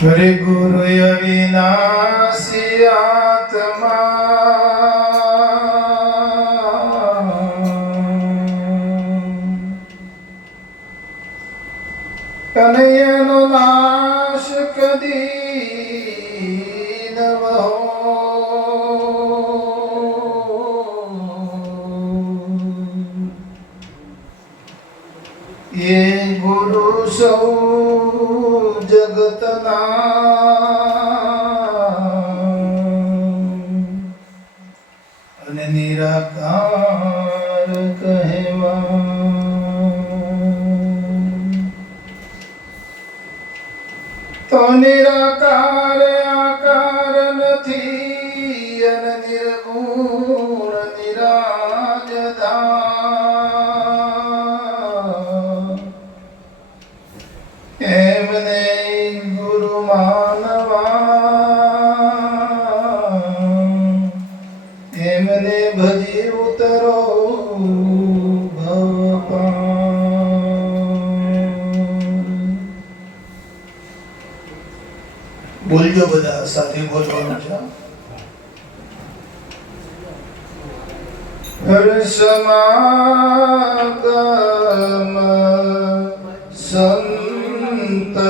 હરે ગુરુ અવિનાશી આત્મા કનૈયાનો નાશ કદી ન વહો એ ગુરુ સૌ જગતના અને નિરાકાર કહેવા તો નિરાકાર આકાર નથી અને નિર્ગુણ નિરાજતા એમને ગુરુ માનવા એમને ભજી ઉતરો બોલજો બધા સાથે બોલવાનું છે. હર્ષમાગમ સંતનો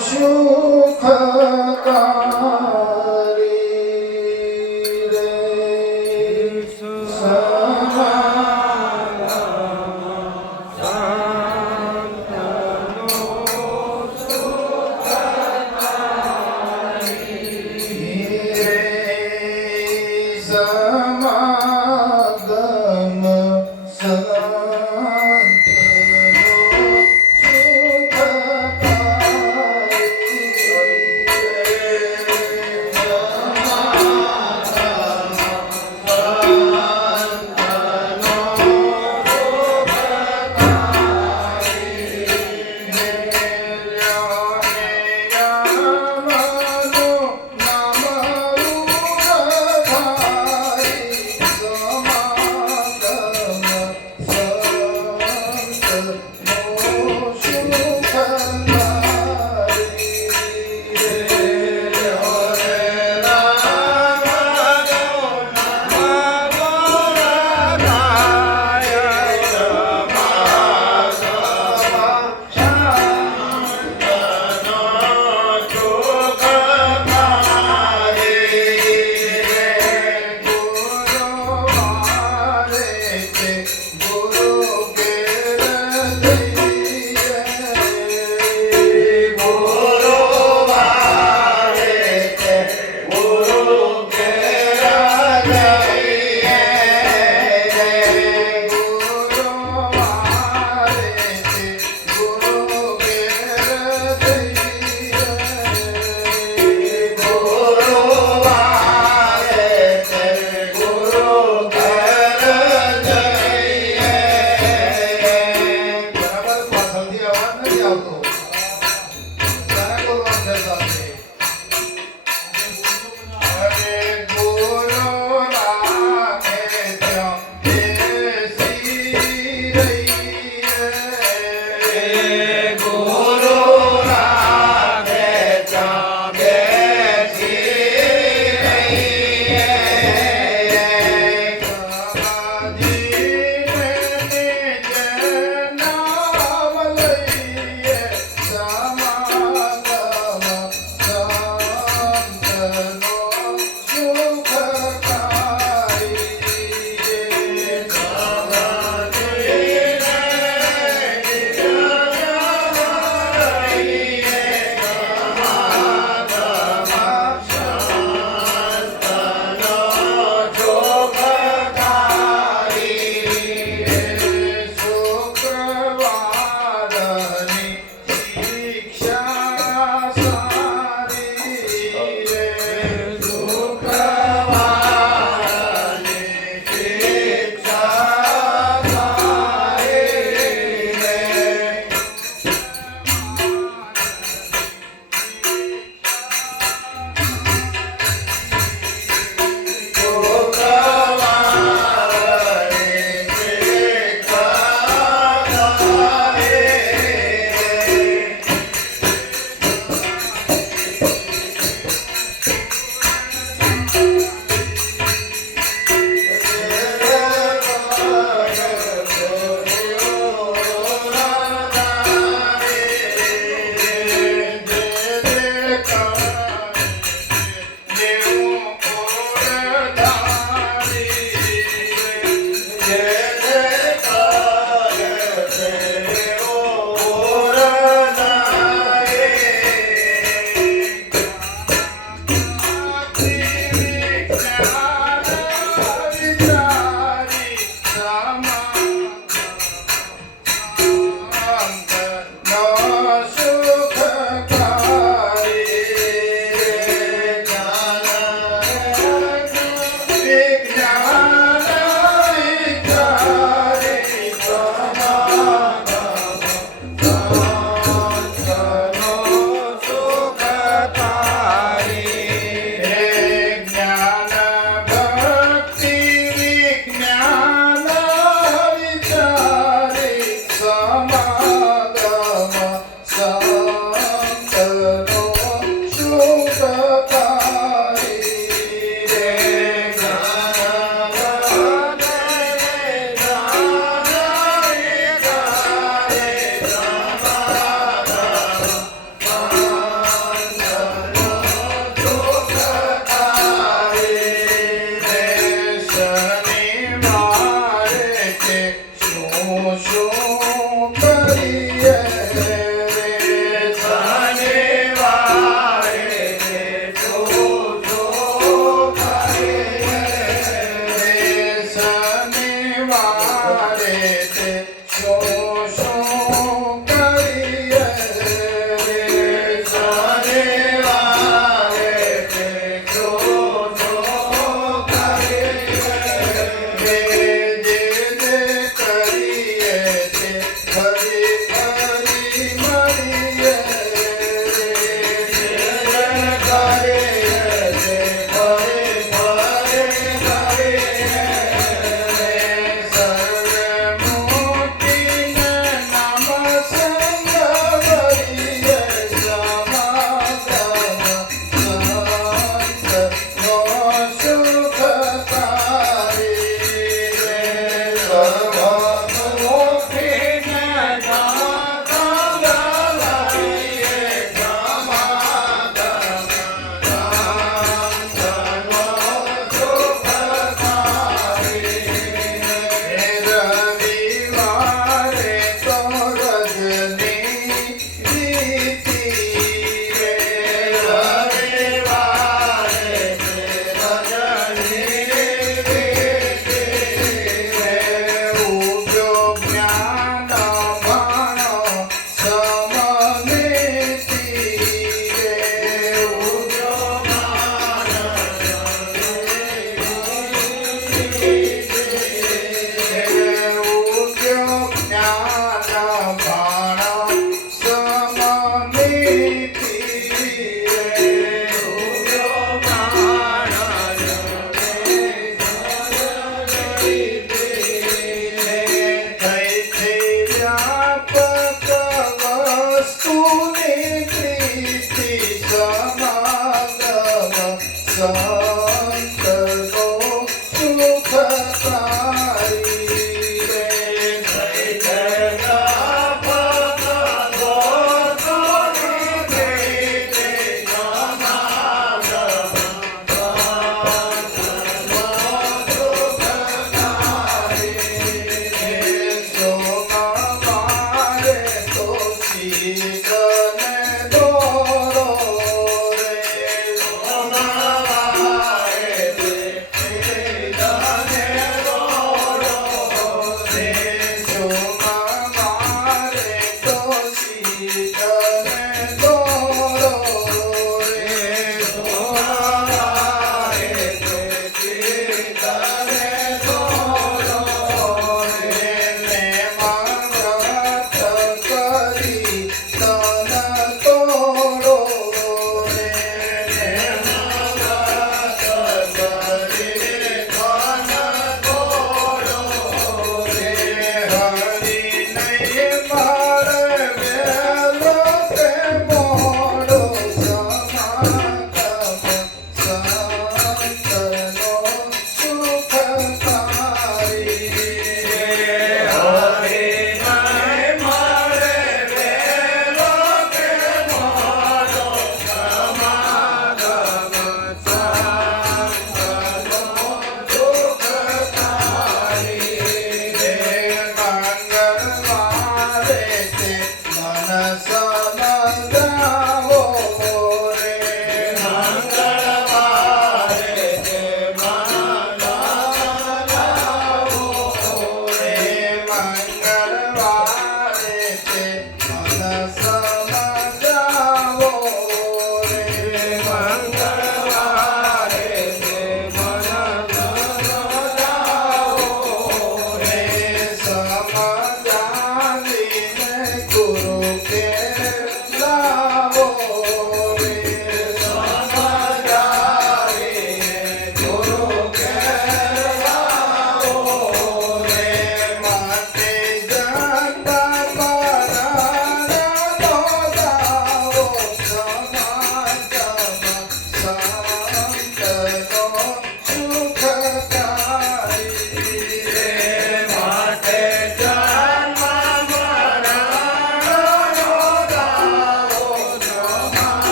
સુખકારી રે Hare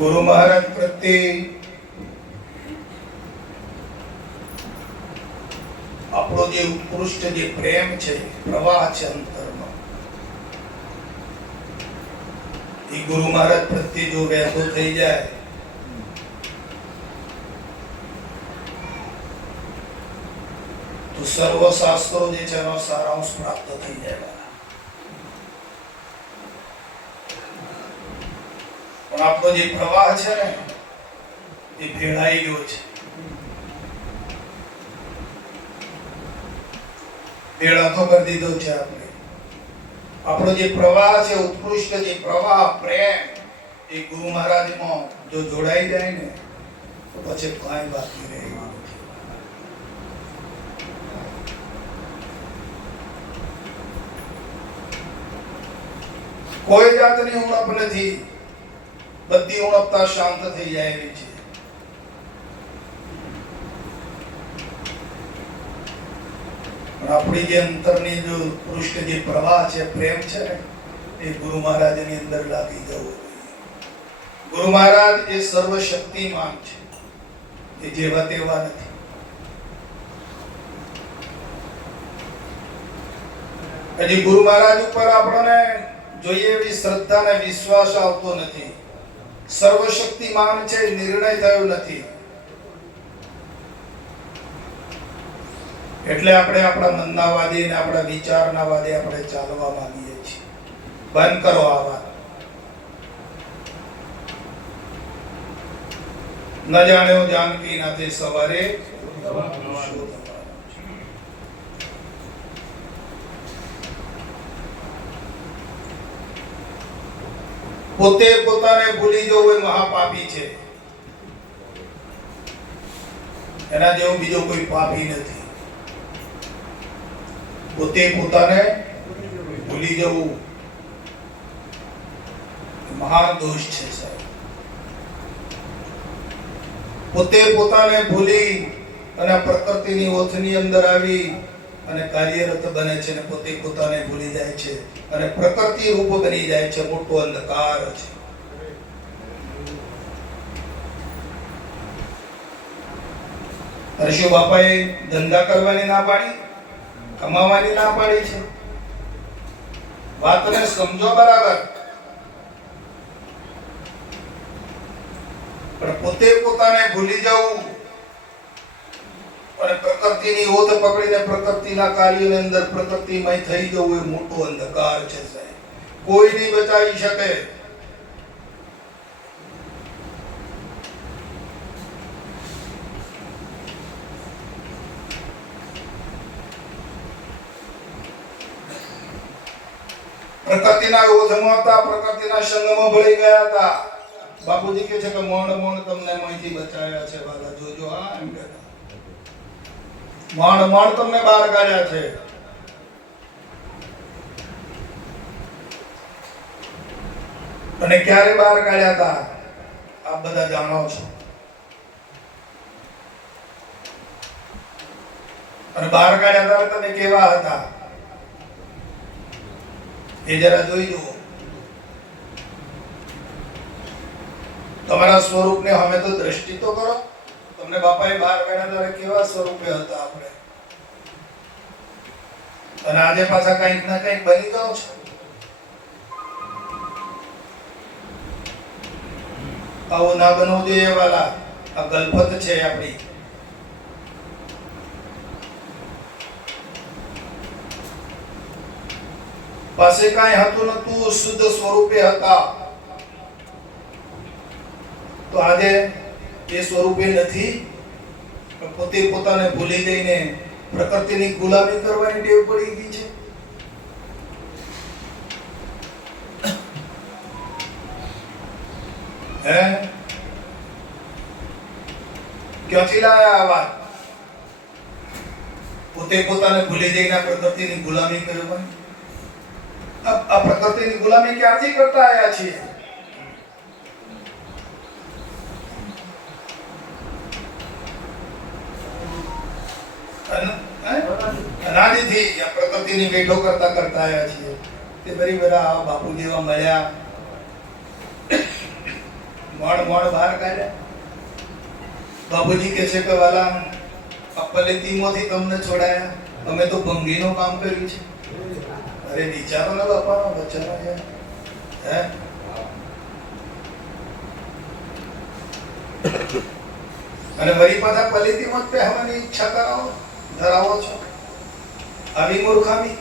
ગુરુ મહારાજ પ્રત્યે આપણો જે ઉત્કૃષ્ટ જે પ્રેમ છે, પ્રવાહ છે અંતરમાં, એ ગુરુ મહારાજ પ્રત્યે જો વહેતો થઈ જાય તો સર્વ શાસ્ત્રો જે છે એનો સારાંશ પ્રાપ્ત થઈ જાય. પણ આપણો જે પ્રવાહ છે ને એ ભેળાઈ ગયો છે, ભેળાતો કરી દીધો છે આપણે. આપણો જે પ્રવાહ છે, ઉત્કૃષ્ટ જે પ્રવાહ પ્રેમ, એ ગુરુ મહારાજમાં જો જોડાઈ જાય ને તો પછી કાંઈ બાકી રહે નથી. કોઈ જાતની ઉણપ નથી, બધી ઉણપતા શાંત થઈ જાય એવી છે. આપણી જે અંતરની જો ઉત્કૃષ્ટ જે પ્રવાહ છે, પ્રેમ છે ને, એ ગુરુ મહારાજની અંદર લાગી જવો જોઈએ. ગુરુ મહારાજ એ સર્વશક્તિમાન છે, એ જેવા તેવા નથી. હજી ગુરુ મહારાજ ઉપર આપણને જોઈએ એવી શ્રદ્ધા ને વિશ્વાસ આવતો નથી. સર્વશક્તિમાન છે, નિર્ણય થયો નથી. એટલે આપણે આપણા મનના વાદે ને આપણા વિચારના વાદે આપણે ચાલવા માંગીએ છીએ. બંધ કરો આ વાત. ન જાણ્યો જાનકી નાથે સવારે પોતે પોતાને ભૂલી જવું એ મહાપાપી છે. એના જેવો બીજો કોઈ પાપી નથી. પોતે પોતાને ભૂલી જવું મહાન દોષ છે સાહેબ. પોતે પોતાને ભૂલી અને પ્રકૃતિની ઓથની અંદર આવી અને કાર્યરત બને છે અને પોતે પોતાને ભૂલી જાય છે અને પ્રકૃતિ રૂપ બની જાય છે. મોટો અંધકાર છે. હર્ષુ બાપાએ ધંધા કરવાની ના પાડી, કમાવાની ના પાડી છે. વાતને સમજો બરાબર. પણ પોતે પોતાને ભૂલી જવું અને પ્રકૃતિની ઓથ પકડીને પ્રકૃતિના કાર્યોની અંદર પ્રકૃતિમય થઈ જવું એ મોટો અંધકાર છે સાહેબ. કોઈ નહીં બચાવી શકે. પ્રકૃતિના ઓથમાં હતા, પ્રકૃતિના સંગમાં ભળી ગયા હતા. બાપુજી કહે છે કે મોણ મોણ તમને મહીથી બચાવ્યા છે વાલા, જોજો. હા, એમ કહેતા મોણ મોણ તમને બહાર કાઢ્યા છે. અને ક્યારે બહાર કાઢ્યા હતા આપ બધા જાણો છો. અને બહાર કાઢ્યા હતા તમે કેવા હતા એ જરા જોઈ જુઓ. તમારા સ્વરૂપને અમે તો દ્રષ્ટિ તો કરો. તમને બાપાએ બહાર કાઢ્યા ત્યારે કેવા સ્વરૂપે હતા આપણે, અને આજે પાછા કંઈક ના કંઈક બની જાઓ છો. આવું ના બનવું જોઈએ વાલા. આ ગલફત છે આપણી. પાસે કાંઈ હતું નતું, શુદ્ધ સ્વરૂપે હતા. તો આજે એ સ્વરૂપે નથી. પોતે પોતાને ભૂલી જઈને પ્રકૃતિની ગુલામી કરવાની ટેવ પડી ગઈ છે. હે, ક્યાંથી લાયા આ વાત? પોતે પોતાને ભૂલી જઈને પ્રકૃતિની ગુલામી કરવાની. આ પ્રકૃતિની ગુલામી ક્યાંથી કરતા આવ્યા છીએ? અનાદિથી આ પ્રકૃતિની વેઠો કરતા કરતા આવ્યા છીએ. તે બરી બધા બાપુ જેવા મળ્યા, મોડ મોડ બહાર કાઢ્યા. બાપુજી કહે છે કે વાલા અપલેતીમાંથી તમને છોડાયા, અમે તો ભંગીનું કામ કર્યું છે. અરે વિચારો ને બાપા, બચારો યાર. હે અને વળી પાછા પલેતીમાં જ પહેરવાની ઈચ્છા ધરાવો છો. આવી મૂર્ખામી.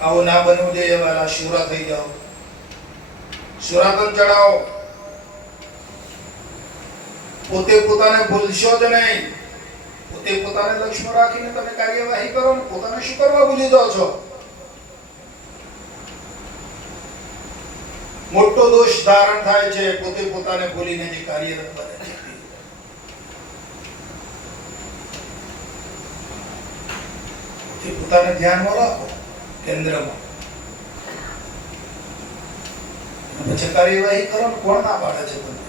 આવું ના બનવું જોઈએ વાલા. શુરા થઈ જાઓ, શુરાતન ચડાવો. પોતે પોતાને ભૂલશો જ નહીં. પોતે પોતાને લક્ષ્ય રાખીને તમે કાર્યવાહી કરો ને પોતાને શું કરવા ભૂલી જાઓ છો? મોટો દોષ ધારણ થાય છે પોતે પોતાને ભૂલીને જે કાર્યરત બને છે. પોતે પોતાને ધ્યાનમાં રાખો, કેન્દ્રમાં. પછી કાર્યવાહી કરો ને કોણ ના પાડે છે તમને?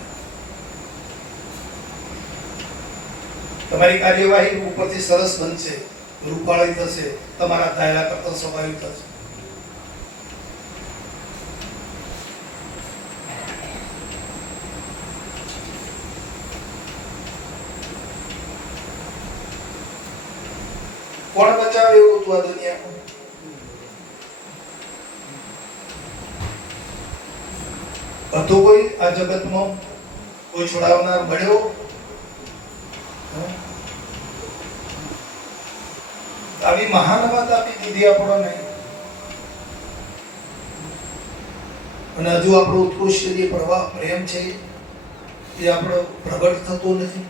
તમારી કાર્યવાહી ઉપરથી સરસ બનશે, રૂપાળી થશે, તમારા ધાયલા કરતા સ્વાભાવિક થશે. કોણ બચાવે એવું હતું આ દુનિયામાં? હતું કોઈ આ જગતમાં? કોઈ છોડાવનાર મળ્યો? આવી મહાન વાત આપી દીધી આપણને. અને હજુ આપણો ઉત્કૃષ્ટ જે પ્રવાહ પ્રેમ છે એ આપણો પ્રગટ થતો નથી.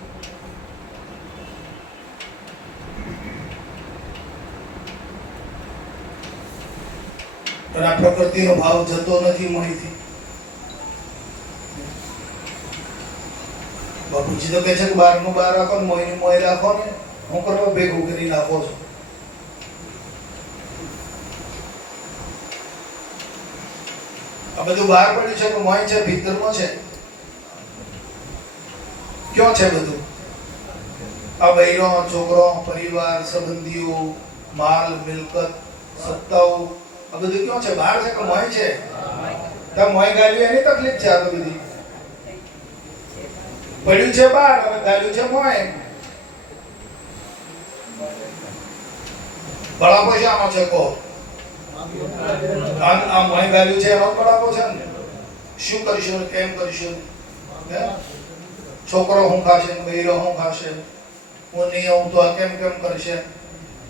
અને આ પ્રકૃતિનો ભાવ જતો નથી મોહીથી. બાપુજી તો કહે છે કે બહારનું બહાર રાખો ને મોહીનું મોહી રાખો ને. હું કરવા ભેગું કરી નાખો છો. આ બધું બહાર પડ્યું છે, મોહી છે, ભીતરમાં છે. ક્યાં છે બધું? આ બૈરો, છોકરો, પરિવાર, સંબંધીઓ, માલ, મિલકત, સત્તાઓ, આ બધું ક્યાં છે? બહાર છે કે મોહી છે? ત્યાં મોહી ગાલ્યું એની તકલીફ છે. આ તો બધી પડ્યું છે બહાર અને ગાલ્યું છે મોહી. બળાપો શાનો છે કહો? આ મોહી ગાલ્યું છે એનો બળાપો છે ને. શું કરશો ને કેમ કરશો? છોકરો હું ખાશે, બૈરો હું ખાશે, હું નહીં આવું તો આ કેમ કેમ કરશે?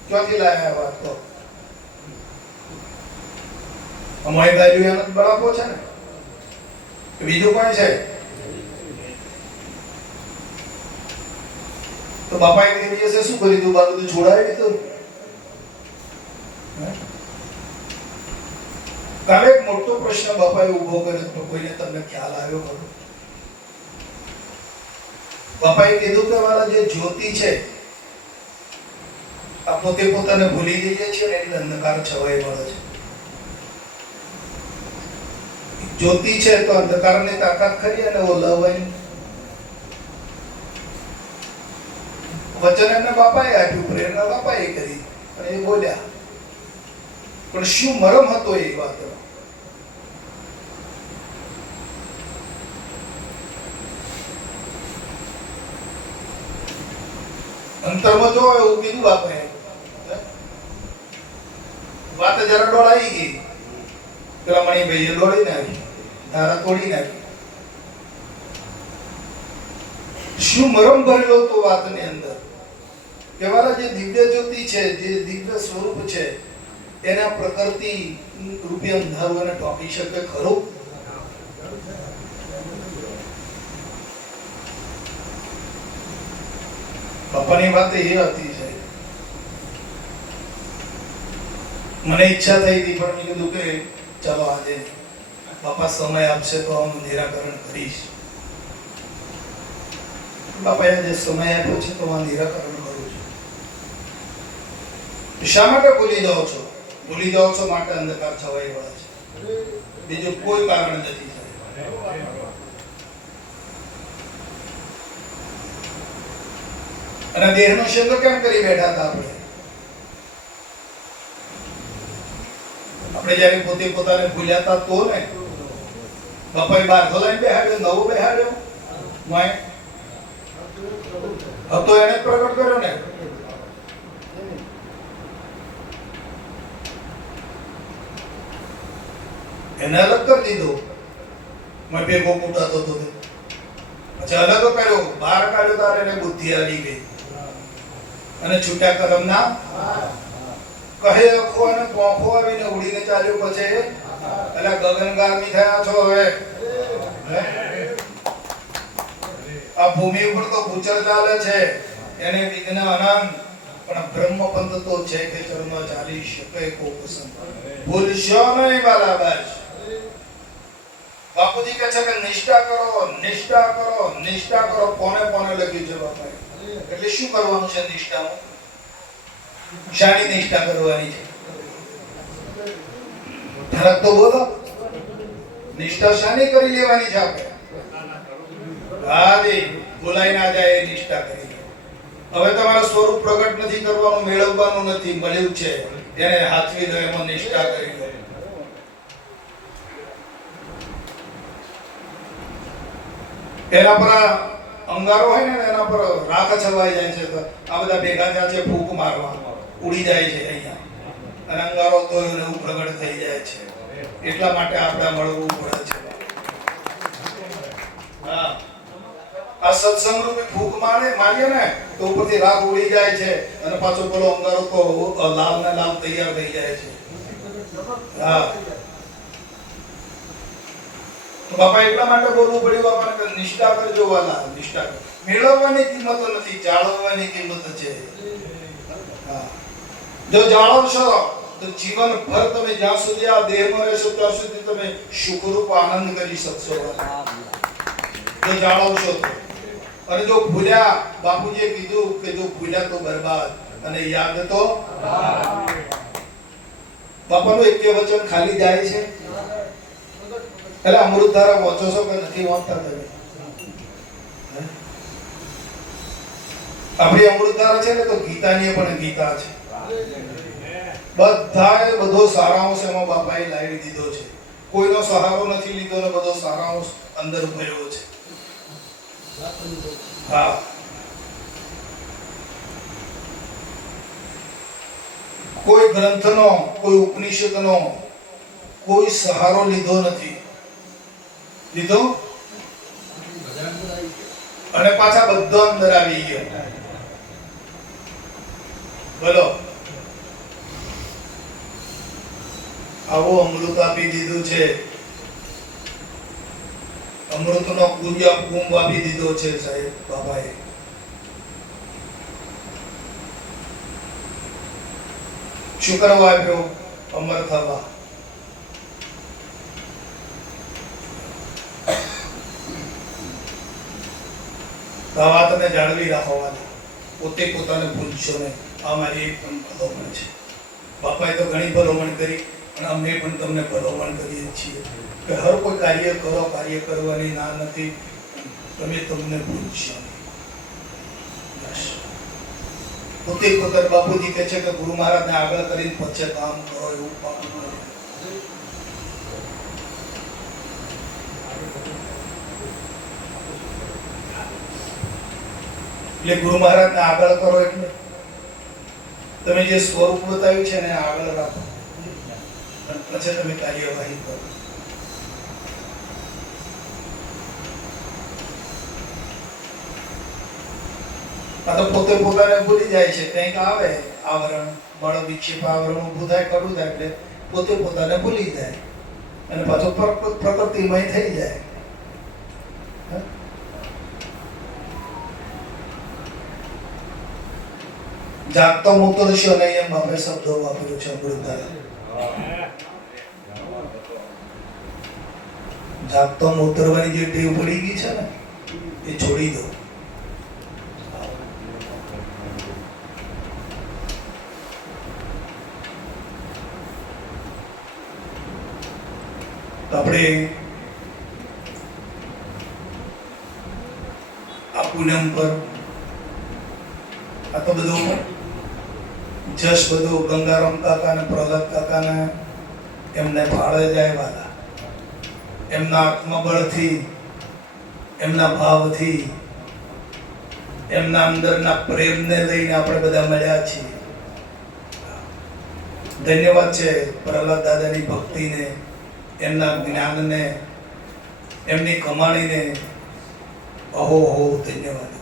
ક્યાંથી લાયા વાત કહો? મોહી ગાલ્યું એનો બળાપો છે ને. બીજું કોઈ છે? તો બાપાએ તે દિવસે શું કરી દીધું? બધું છોડાવી દીધું. કાલે એક મોટો પ્રશ્ન બાપાએ ઉભો કર્યો તો કોઈને તમને ખ્યાલ આવ્યો ખરો? બાપાએ કીધું કે વાલા જે જ્યોતિ છે આ પોતે પોતાને ભૂલી જઈએ છીએ ને એટલે અંધકાર છવાઈ મળે છે. જ્યોતિ છે તો અંધકારની તાકાત ખરી અને ઓલવવાની. વચન એમને બાપાએ આપ્યું, પ્રેરણા બાપાએ કરી અને એ બોલ્યા. પણ શું મરમ હતો એ વાતનો? અંતરમાં જો એવું કીધું બાપાએ. વાત જરા ડોળાઈ ગઈ. પેલા મણીભાઈએ દોડી નાખી, ધારા તોડી નાખી. શું મરમ ભરેલો તો વાતની અંદર? કેવાલા જે દિવ્ય જ્યોતિ છે, જે દિવ્ય સ્વરૂપ છે, એના પ્રકૃતિ રૂપે અંધારું એને ટોકી શકે ખરું? બાપાની વાત એ હતી છે. મને ઈચ્છા થઈ હતી પણ મેં કીધું કે ચાલો આજે બાપા સમય આપશે તો હું નિરાકરણ કરીશ. બાપાએ જે સમય આપ્યો છે તો હું નિરાકરણ કરું છું. શા માટે ભૂલી જાઓ છો? ભૂલી જાઓ છો માટે અંધકાર છવાઈ વળે છે. બીજું કોઈ કારણ નથી. અને દેહનો શબ્દ કેમ કરી બેઠા હતા આપણે? આપણે જયારે પોતે પોતાને ભૂલ્યા હતા તો ને બાપાએ બાર ધોલાઈને બેહાડ્યો, નવો બેહાડ્યો મોય હતો એને જ પ્રગટ કર્યો ને. એને અલગ કરી દીધો, મેં ભેગો કૂટાતો હતો તે. પછી અલગ કર્યો, બહાર કાઢ્યો તારે એને બુદ્ધિ આવી ગઈ અને છૂટા કરમના કહે અખો અને કોખો આવીને ઉડીને ચાલ્યો. પછી એટલે ગગનગામી થયા છો હવે. આ ભૂમિ ઉપર તો ગુચર ચાલે છે, એને વિઘ્ન અનંત, પણ બ્રહ્મપંથ તો છે કે ચર્મ ચાલી શકે કોક સંત. ભૂલશો નહીં બાલાબાજ. બાપુજી કહે છે કે નિષ્ઠા કરો, નિષ્ઠા કરો, નિષ્ઠા કરો. કોને કોને લખ્યું છે બાપાએ? એટલે શું કરવાનું છે નિષ્ઠામાં? શાની નિષ્ઠા કરવાની છે? ફરક તો બોલો. નિષ્ઠા શાની કરી લેવાની છે આપણે? હાજી, ભૂલાઈ ના જાય એ નિષ્ઠા કરી લે. હવે તમારા સ્વરૂપ પ્રગટ નથી કરવાનું, મેળવવાનું નથી, મળ્યું છે એને હાથવી લો, એમાં નિષ્ઠા કરી લો. એના પર અંગારો હોય ને એના પર રાખ છવાઈ જાય છે. તો આ બધા ભેગા થયા છે ફૂંક મારવા, ઉડી જાય છે અહીંયા, અને અંગારો તો એવું પ્રગટ થઈ જાય છે. એટલા માટે આપણે મળવું પડે છે. હા, આ સત્સંગ રૂપી ફૂંક મારીએ ને તો ઉપરથી રાખ ઉડી જાય છે અને પાછો પેલો અંગારો તો લાલ ને લાલ તૈયાર થઈ જાય છે. હા, તો બાપા એટલા માટે બોલવું પડ્યું બાપાને કે નિષ્ઠા કરજો વાલા, નિષ્ઠા કર. મેળવવાની કિંમત નથી, જાળવવાની કિંમત છે. હા, જો જાળવશો તો જીવનભર તમે જ્યાં સુધી આ દેહમાં રહેશો ત્યાં સુધી તમે સુખરૂપ આનંદ કરી શકશો. જો જાળવશો તો. અને જો ભૂલ્યા, બાપુજીએ કીધું કે જો ભૂલ્યા તો બરબાદ અને યાદ તો. બાપાનું એક વચન ખાલી જાય છે. એટલે અમૃતધારા વાંચો છો કે નથી વાંચતા તમે? આપણી અમૃતધારા છે ને તો ગીતાની પણ ગીતા છે. બધાએ બધો સારાંશ એમાં બાપાએ લાવી દીધો છે. કોઈનો સહારો નથી લીધો ને બધો સારાંશ અંદર ભર્યો છે. હા, કોઈ ગ્રંથનો, કોઈ ઉપનિષદનો કોઈ સહારો લીધો નથી. લીધો અને પાછા બધો અંદર આવી ગયો. બોલો, આવો અમૃત આપી દીધું છે. અમૃતનો કુંજ આપી દીધો છે સાહેબ બાબાએ. શું કરવા આપ્યો? અમર થવા. આ વાતને જાળવી રાખવાની, પોતે પોતાને ભૂલશો નહીં. આ મારી એક પણ ભલામણ છે. બાપાએ તો ઘણી ભલામણ કરી અને અમે પણ તમને ભલામણ કરીએ છીએ કે હર કોઈ કાર્ય કરો, કાર્ય કરવાની ના નથી, તમે તમને ભૂલશો નહીં. પોતે પોતાના બાપુજી કહે છે કે ગુરુ મહારાજને આગળ કરીને પછી કામ કરો, એવું પાકું કરો. એટલે ગુરુ મહારાજને આગળ કરો એટલે તમે જે સ્વરૂપ બતાવ્યું છે ને આગળ રાખો અને પછી તમે કાર્યવાહી કરો. આ તો પોતે પોતાને ભૂલી જાય છે. કંઈક આવે આવરણ, બળ વિક્ષેપ આવરણ ઊભું થાય, કડું થાય એટલે પોતે પોતાને ભૂલી જાય અને પાછો પ્રકૃતિમય થઈ જાય. જાગતો મૂતરશો નહીં એમ આપણે શબ્દો વાપર્યો છે અમૃતધારા. જાગતો મૂતરવાની જે ટેવ પડી ગઈ છે ને એ છોડી દો. આપણે આ પૂનમ પર આ તો બધું જશ બધું ગંગારામ કાકા ને પ્રહલાદ કાકા ને એમને ફાળે જાય વાલા. એમના આત્મબળથી, એમના ભાવથી, એમના અંદરના પ્રેમને લઈને આપણે બધા મળ્યા છીએ. ધન્યવાદ છે પ્રહલાદ દાદાની ભક્તિને, એમના જ્ઞાનને, એમની કમાણીને અહો ધન્યવાદ.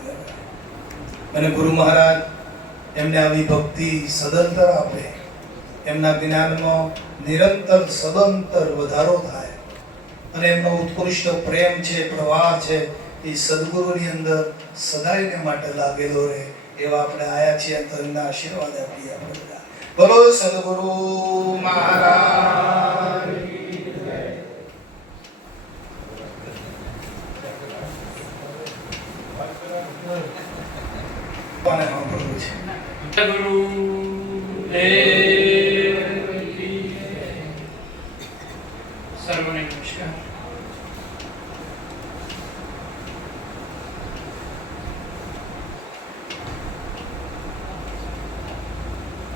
અને ગુરુ મહારાજ એમને આવી ભક્તિ સદંતર આપે, એમના જ્ઞાનમાં નિરંતર સદંતર વધારો થાય અને એમનો ઉત્કૃષ્ટ પ્રેમ છે, પ્રવાહ છે, એ સદગુરુની અંદર સદાયને માટે લાગેલો રહે. એવા આપણે આયા છીએ તો એમના આશીર્વાદ આપીએ આપણે બધા. બોલો સદગુરુ મહારાજ. કોને સાંભળવું છે? સદગુરુ દેવ કી જય. સર્વને નમસ્કાર.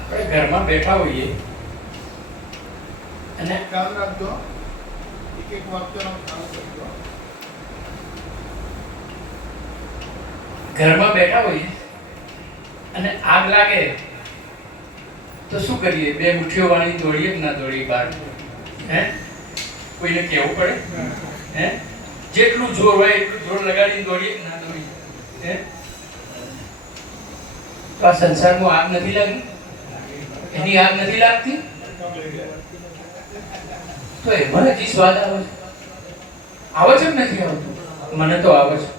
આપણે ઘરમાં બેઠા હોઈએ અને ખ્યાલ રાખજો, એક વાક્યનો ખ્યાલ રાખજો. ઘરમાં બેઠા હોઈએ અને આગ લાગે તો શું કરીએ? બે મુઠ્ઠીઓ વાળી દોડીએ કે ના દોડીએ બહાર? હે, કોઈને કહેવું પડે? હે, જેટલું જોર હોય એટલું જોર લગાડીને દોડીએ કે ના દોડીએ? હે, તો આ સંસારમાં આગ નથી લાગી? એની આગ નથી લાગતી? તો એમાં હજી સ્વાદ આવે છે? આવે છે કે નથી આવતું? મને તો આવે છે.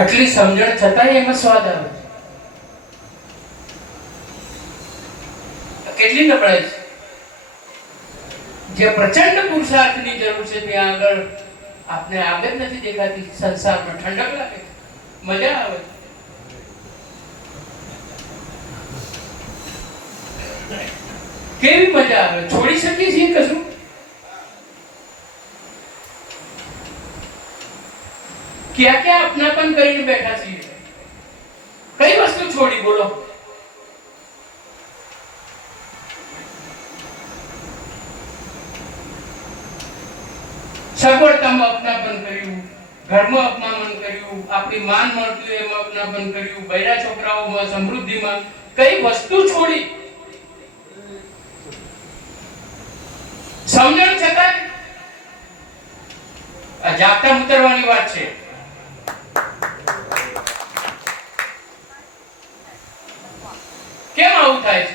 આટલી સમજણ છતાંય એમાં સ્વાદ આવે છે. કેટલી નબળાઈ છે! જે પ્રચંડ પુરુષાર્થની જરૂર છે ત્યાં આગળ આપને આગ જ નથી દેખાતી. સંસારમાં ઠંડક લાગે, મજા આવે. કેવી મજા આવે! છોડી શકીએ છીએ કશું? ક્યાં ક્યાં અપનાપન કરીને બેઠા છીએ? કઈ વસ્તુ છોડી? બોલો. સગવડતામાં અપનાપન કર્યું, ઘરમાં અપનાપન કર્યું, આપણી માન મળતું એમાં અપનાપન કર્યું, બૈરા છોકરાઓમાં, સમૃદ્ધિમાં. કઈ વસ્તુ છોડી? સમજણ છતાં આ જાગતા ઉતરવાની વાત છે. કેમ આવું થાય છે?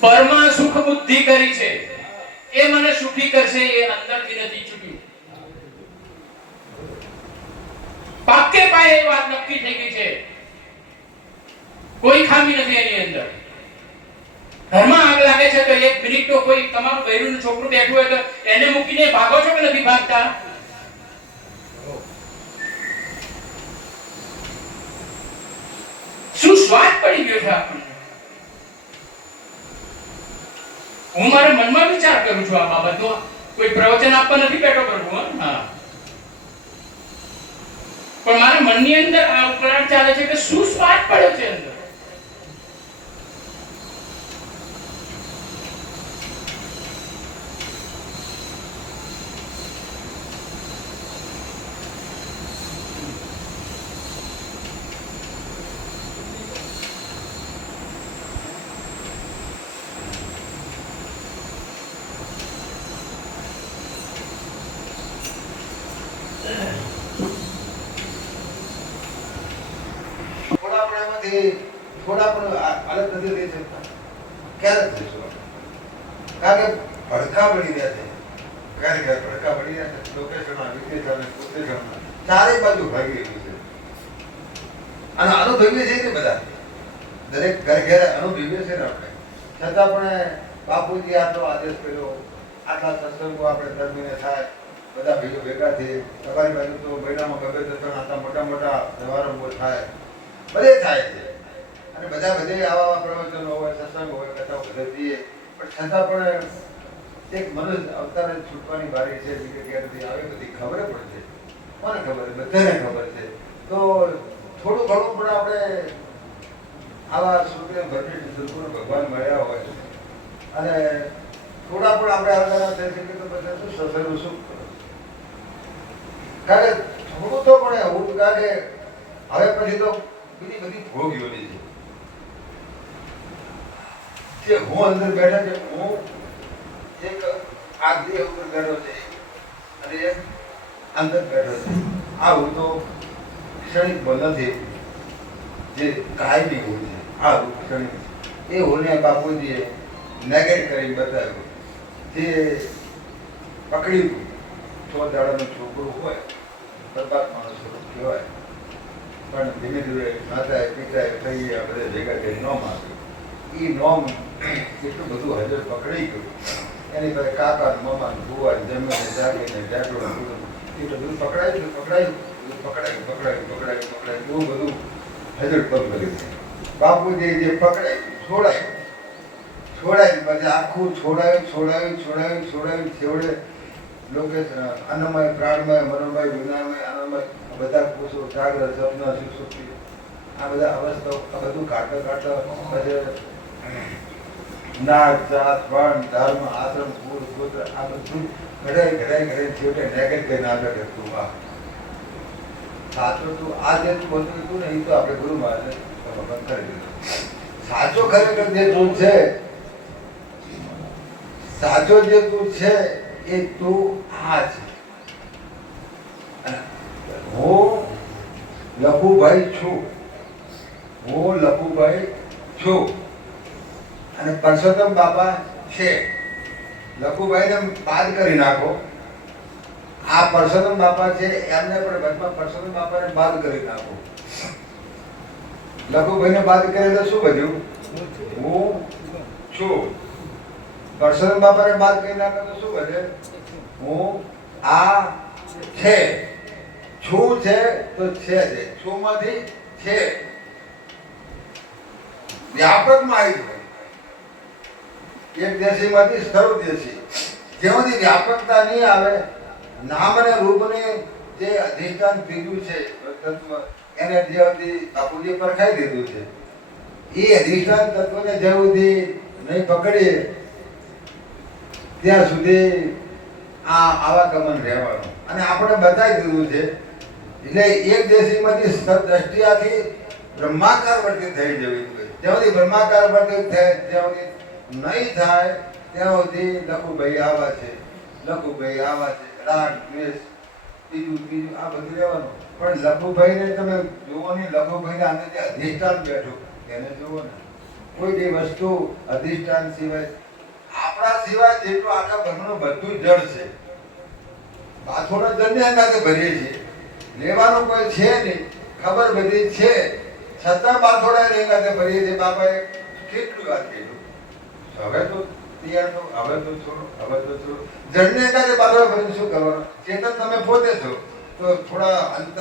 પરમા સુખ બુદ્ધિ કરી છે, એ મને સુખી કરશે, એ અંદરથી નથી છૂટ્યું. પાકે પાયે એ વાત નક્કી થઈ ગઈ છે. કોઈ ખામી નથી એની અંદર. ઘરમાં આગ લાગે છે તો એક મિનિટ તો કોઈ તમારું બૈરુંનું છોકરું બેઠું હોય તો એને મૂકીને ભાગો છો કે નથી ભાગતા? શું સ્વાદ પડી ગયો છે આપણને? હું મારા મનમાં વિચાર કરું છું આ બાબતનો. કોઈ પ્રવચન આપવા નથી બેઠો કરવું. હા, પણ મારા મનની અંદર આ ઉકળાટ ચાલે છે કે શું સ્વાદ પડ્યો છે અંદર. થોડા પણ અલગ નથી રહી શકતા. ક્યારે થઈશું? કારણ કે ભડકા પડી રહ્યા છે. ક્યારે ભડકા પડી રહ્યા છે. લોકેશનમાં, વિદેશમાં, ઉત્તેજનમાં ચારે બાજુ ભાગી રહ્યું છે. અને અનુભવીએ છીએ કે બધા દરેક ઘર ઘેરે અનુભવીએ છે ને આપણે. છતાં પણ બાપુજી આટલો આદેશ કર્યો, આટલા સત્સંગો આપણે દર મહિને થાય, બધા ભેગો ભેગા થઈએ. તમારી બાજુ તો મહિનામાં ગમે દર્શન આટલા મોટા મોટા સમારંભો થાય, બધે થાય છે. અને બધા બધે આવા પ્રવચનો હોય, સત્સંગ હોય, કથાઓ બધે દઈએ. પણ છતાં પણ એક મનુષ્ય અવતાર છૂટવાની બારી છે. બીજે ક્યાંથી આવે બધી ખબર પડશે. કોને ખબર? બધાને ખબર છે. તો થોડું ઘણું પણ આપણે આવા સુખને ભરપેટ દુઃખોને ભગવાન મળ્યા હોય અને થોડા પણ આપણે આવતા થઈ શકીએ તો પછી શું સસરનું સુખ કારણ કે થોડું તો પણ એવું કારણ કે હવે પછી તો બીજી બધી ભોગીઓની છે જે હું અંદર બેઠા છે હું એક આ દેહ ઉપર બેઠો છે અને એક અંદર બેઠો છે આ હું તો ક્ષણિક નથી જે કાયમી હોય છે આ હું ક્ષણિક એ હોને બાપુજીએ નેગેટ કરી બતાવ્યું જે પકડી 6 દાડાનું છોકરું હોય પરમાત્માનો સ્વરૂપ કહેવાય પણ ધીમે ધીમે માતાએ પિતાએ કહીએ આ બધા ભેગા કરી નોમ આપ્યું એ નોમ એટલું બધું હજર પકડી ગયું એની પાસે કાકા મામા બુવા જમીને જાગીને જાગડો એટલું બધું પકડાયું એવું બધું હજર પગ કર્યું બાપુજી જે પકડાયું છોડાયું પછી આખું છોડાયું છેવડે લોકો અન્નમય પ્રાણમય મનોમય વિજ્ઞાનમય આનંદમય બધા કોષો જાગ્રત સ્વપ્ન સુષુપ્તિ આ બધા અવસ્થાઓ આ બધું કાઢતા પછી નાગ જાત વર્ણ ધર્મ આશ્રમ કુળ ગોત્ર આ બધું ઘડાઈ છેવટે નેગેટ કરીને આગળ તું વાહ સાચો તું આ જે તું બોલતું હતું ને એ તો આપણે ગુરુ મહારાજે બંધ કરી દીધું સાચો ખરેખર જે તું છે સાચો જે તું છે એ તું આ છે હું લખુભાઈ છું અને પરસોત્તમ બાપા છે લખુભાઈને બાદ કરી નાખો આ પરસોત્તમ બાપા છે એમને પણ વચમાં પરસોત્તમ બાપાને બાદ કરી નાખો લખુભાઈને બાદ કરે તો શું વધ્યું હું છું પરસોત્તમ બાપાને બાદ કરી નાખો તો શું વધે હું આ છે છું છે તો છે છું માંથી છે વ્યાપકમાં આવી જાય એક દેશીમાંથી સર્વદેશી જેમાંથી વ્યાપકતા નહીં આવે નામ અને રૂપને જે અધિષ્ઠાન કીધું છે તત્વ એને જેથી બાપુજીએ પરખાઈ દીધું છે એ અધિષ્ઠાન તત્વને જ્યાં સુધી નહીં પકડીએ ત્યાં સુધી આ આવાગમન રહેવાનું અને આપણે બતાવી દીધું છે એટલે એક દેશીમાંથી દ્રષ્ટિ આખી બ્રહ્માકાર વર્તી થઈ જવી જોઈએ જ્યાં સુધી બ્રહ્માકાર વર્તી થાય જ્યાં સુધી નહીં થાય ત્યાં સુધી લખુભાઈ આવા છે રાગ દ્વેષ બીજું આ બધું રહેવાનું પણ લખુભાઈને તમે જુઓ ને લખુભાઈને અંદર જે અધિષ્ઠાન બેઠું એને જુઓ ને કોઈ બી વસ્તુ અધિષ્ઠાન સિવાય આપણા સિવાય જેટલું આખા બ્રહ્મનું બધું જળ છે બાથોડા જળને અંગાતે ભરીએ છીએ લેવાનું કોઈ છે નહીં ખબર બધી છે છતાં બાથોડા અંગાતે ભરીએ છીએ બાપાએ કેટલું વાત કીધું હવે તો છોડો જળને અંગાતે બાથોડા ભરીને શું કરવાનું ચેતન તમે પોતે છો તો થોડા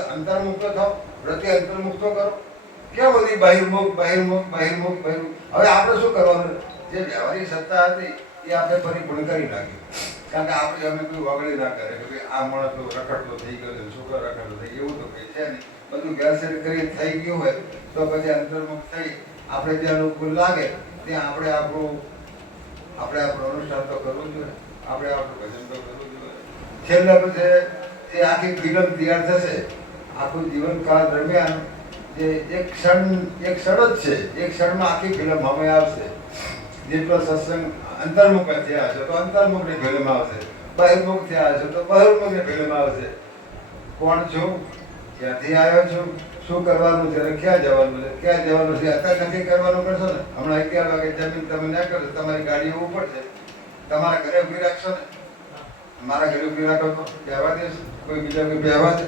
અંતર્મુક્ત થાઓ પ્રતિ અંતર્મુક્ત કરો ક્યાં બધી બહિર્મુખ હવે આપણે શું કરવાનું જે વ્યવહારિક સત્તા હતી એ આપણે પરિપૂર્ણ કરી નાખી કારણ કે આપણે અમે કોઈ વગડી ના કરે કે આ માણસ તો રખડતો થઈ ગયો છોકરો રખડતો થઈ એવું તો કંઈ છે નહીં બધું ગેરસેર કરી થઈ ગયું હોય તો પછી અંતર્મુખ થઈ આપણે જે અનુકૂળ લાગે ત્યાં આપણે આપણું અનુષ્ઠાન તો કરવું જોઈએ આપણે આપણું ભજન તો કરવું જોઈએ છેલ્લે પછી જે આખી ફિલ્મ તૈયાર થશે આખું જીવનકાળ દરમિયાન જે એક ક્ષણ જ છે એક ક્ષણમાં આખી ફિલ્મ અમે આવશે જેટલો સત્સંગ અંતર્મુખ થયા હશે તો અંતર્મુખની ફિલ્મ આવશે બહિર્મુખ થયા હશે તો બહિર્મુખની ફિલ્મ આવશે કોણ છું ક્યાંથી આવ્યો છું શું કરવાનું છે ક્યાં જવાનું છે અત્યારે નક્કી કરવાનું કરશો ને હમણાં 11 વાગે જમીન તમે ના કરશો તમારી ગાડી એવું પડશે તમારા ઘરે ઉભી રાખશો ને મારા ઘરે ઉભી રાખો તો બેહવા દેશ કોઈ બીજા કોઈ બેહવા દે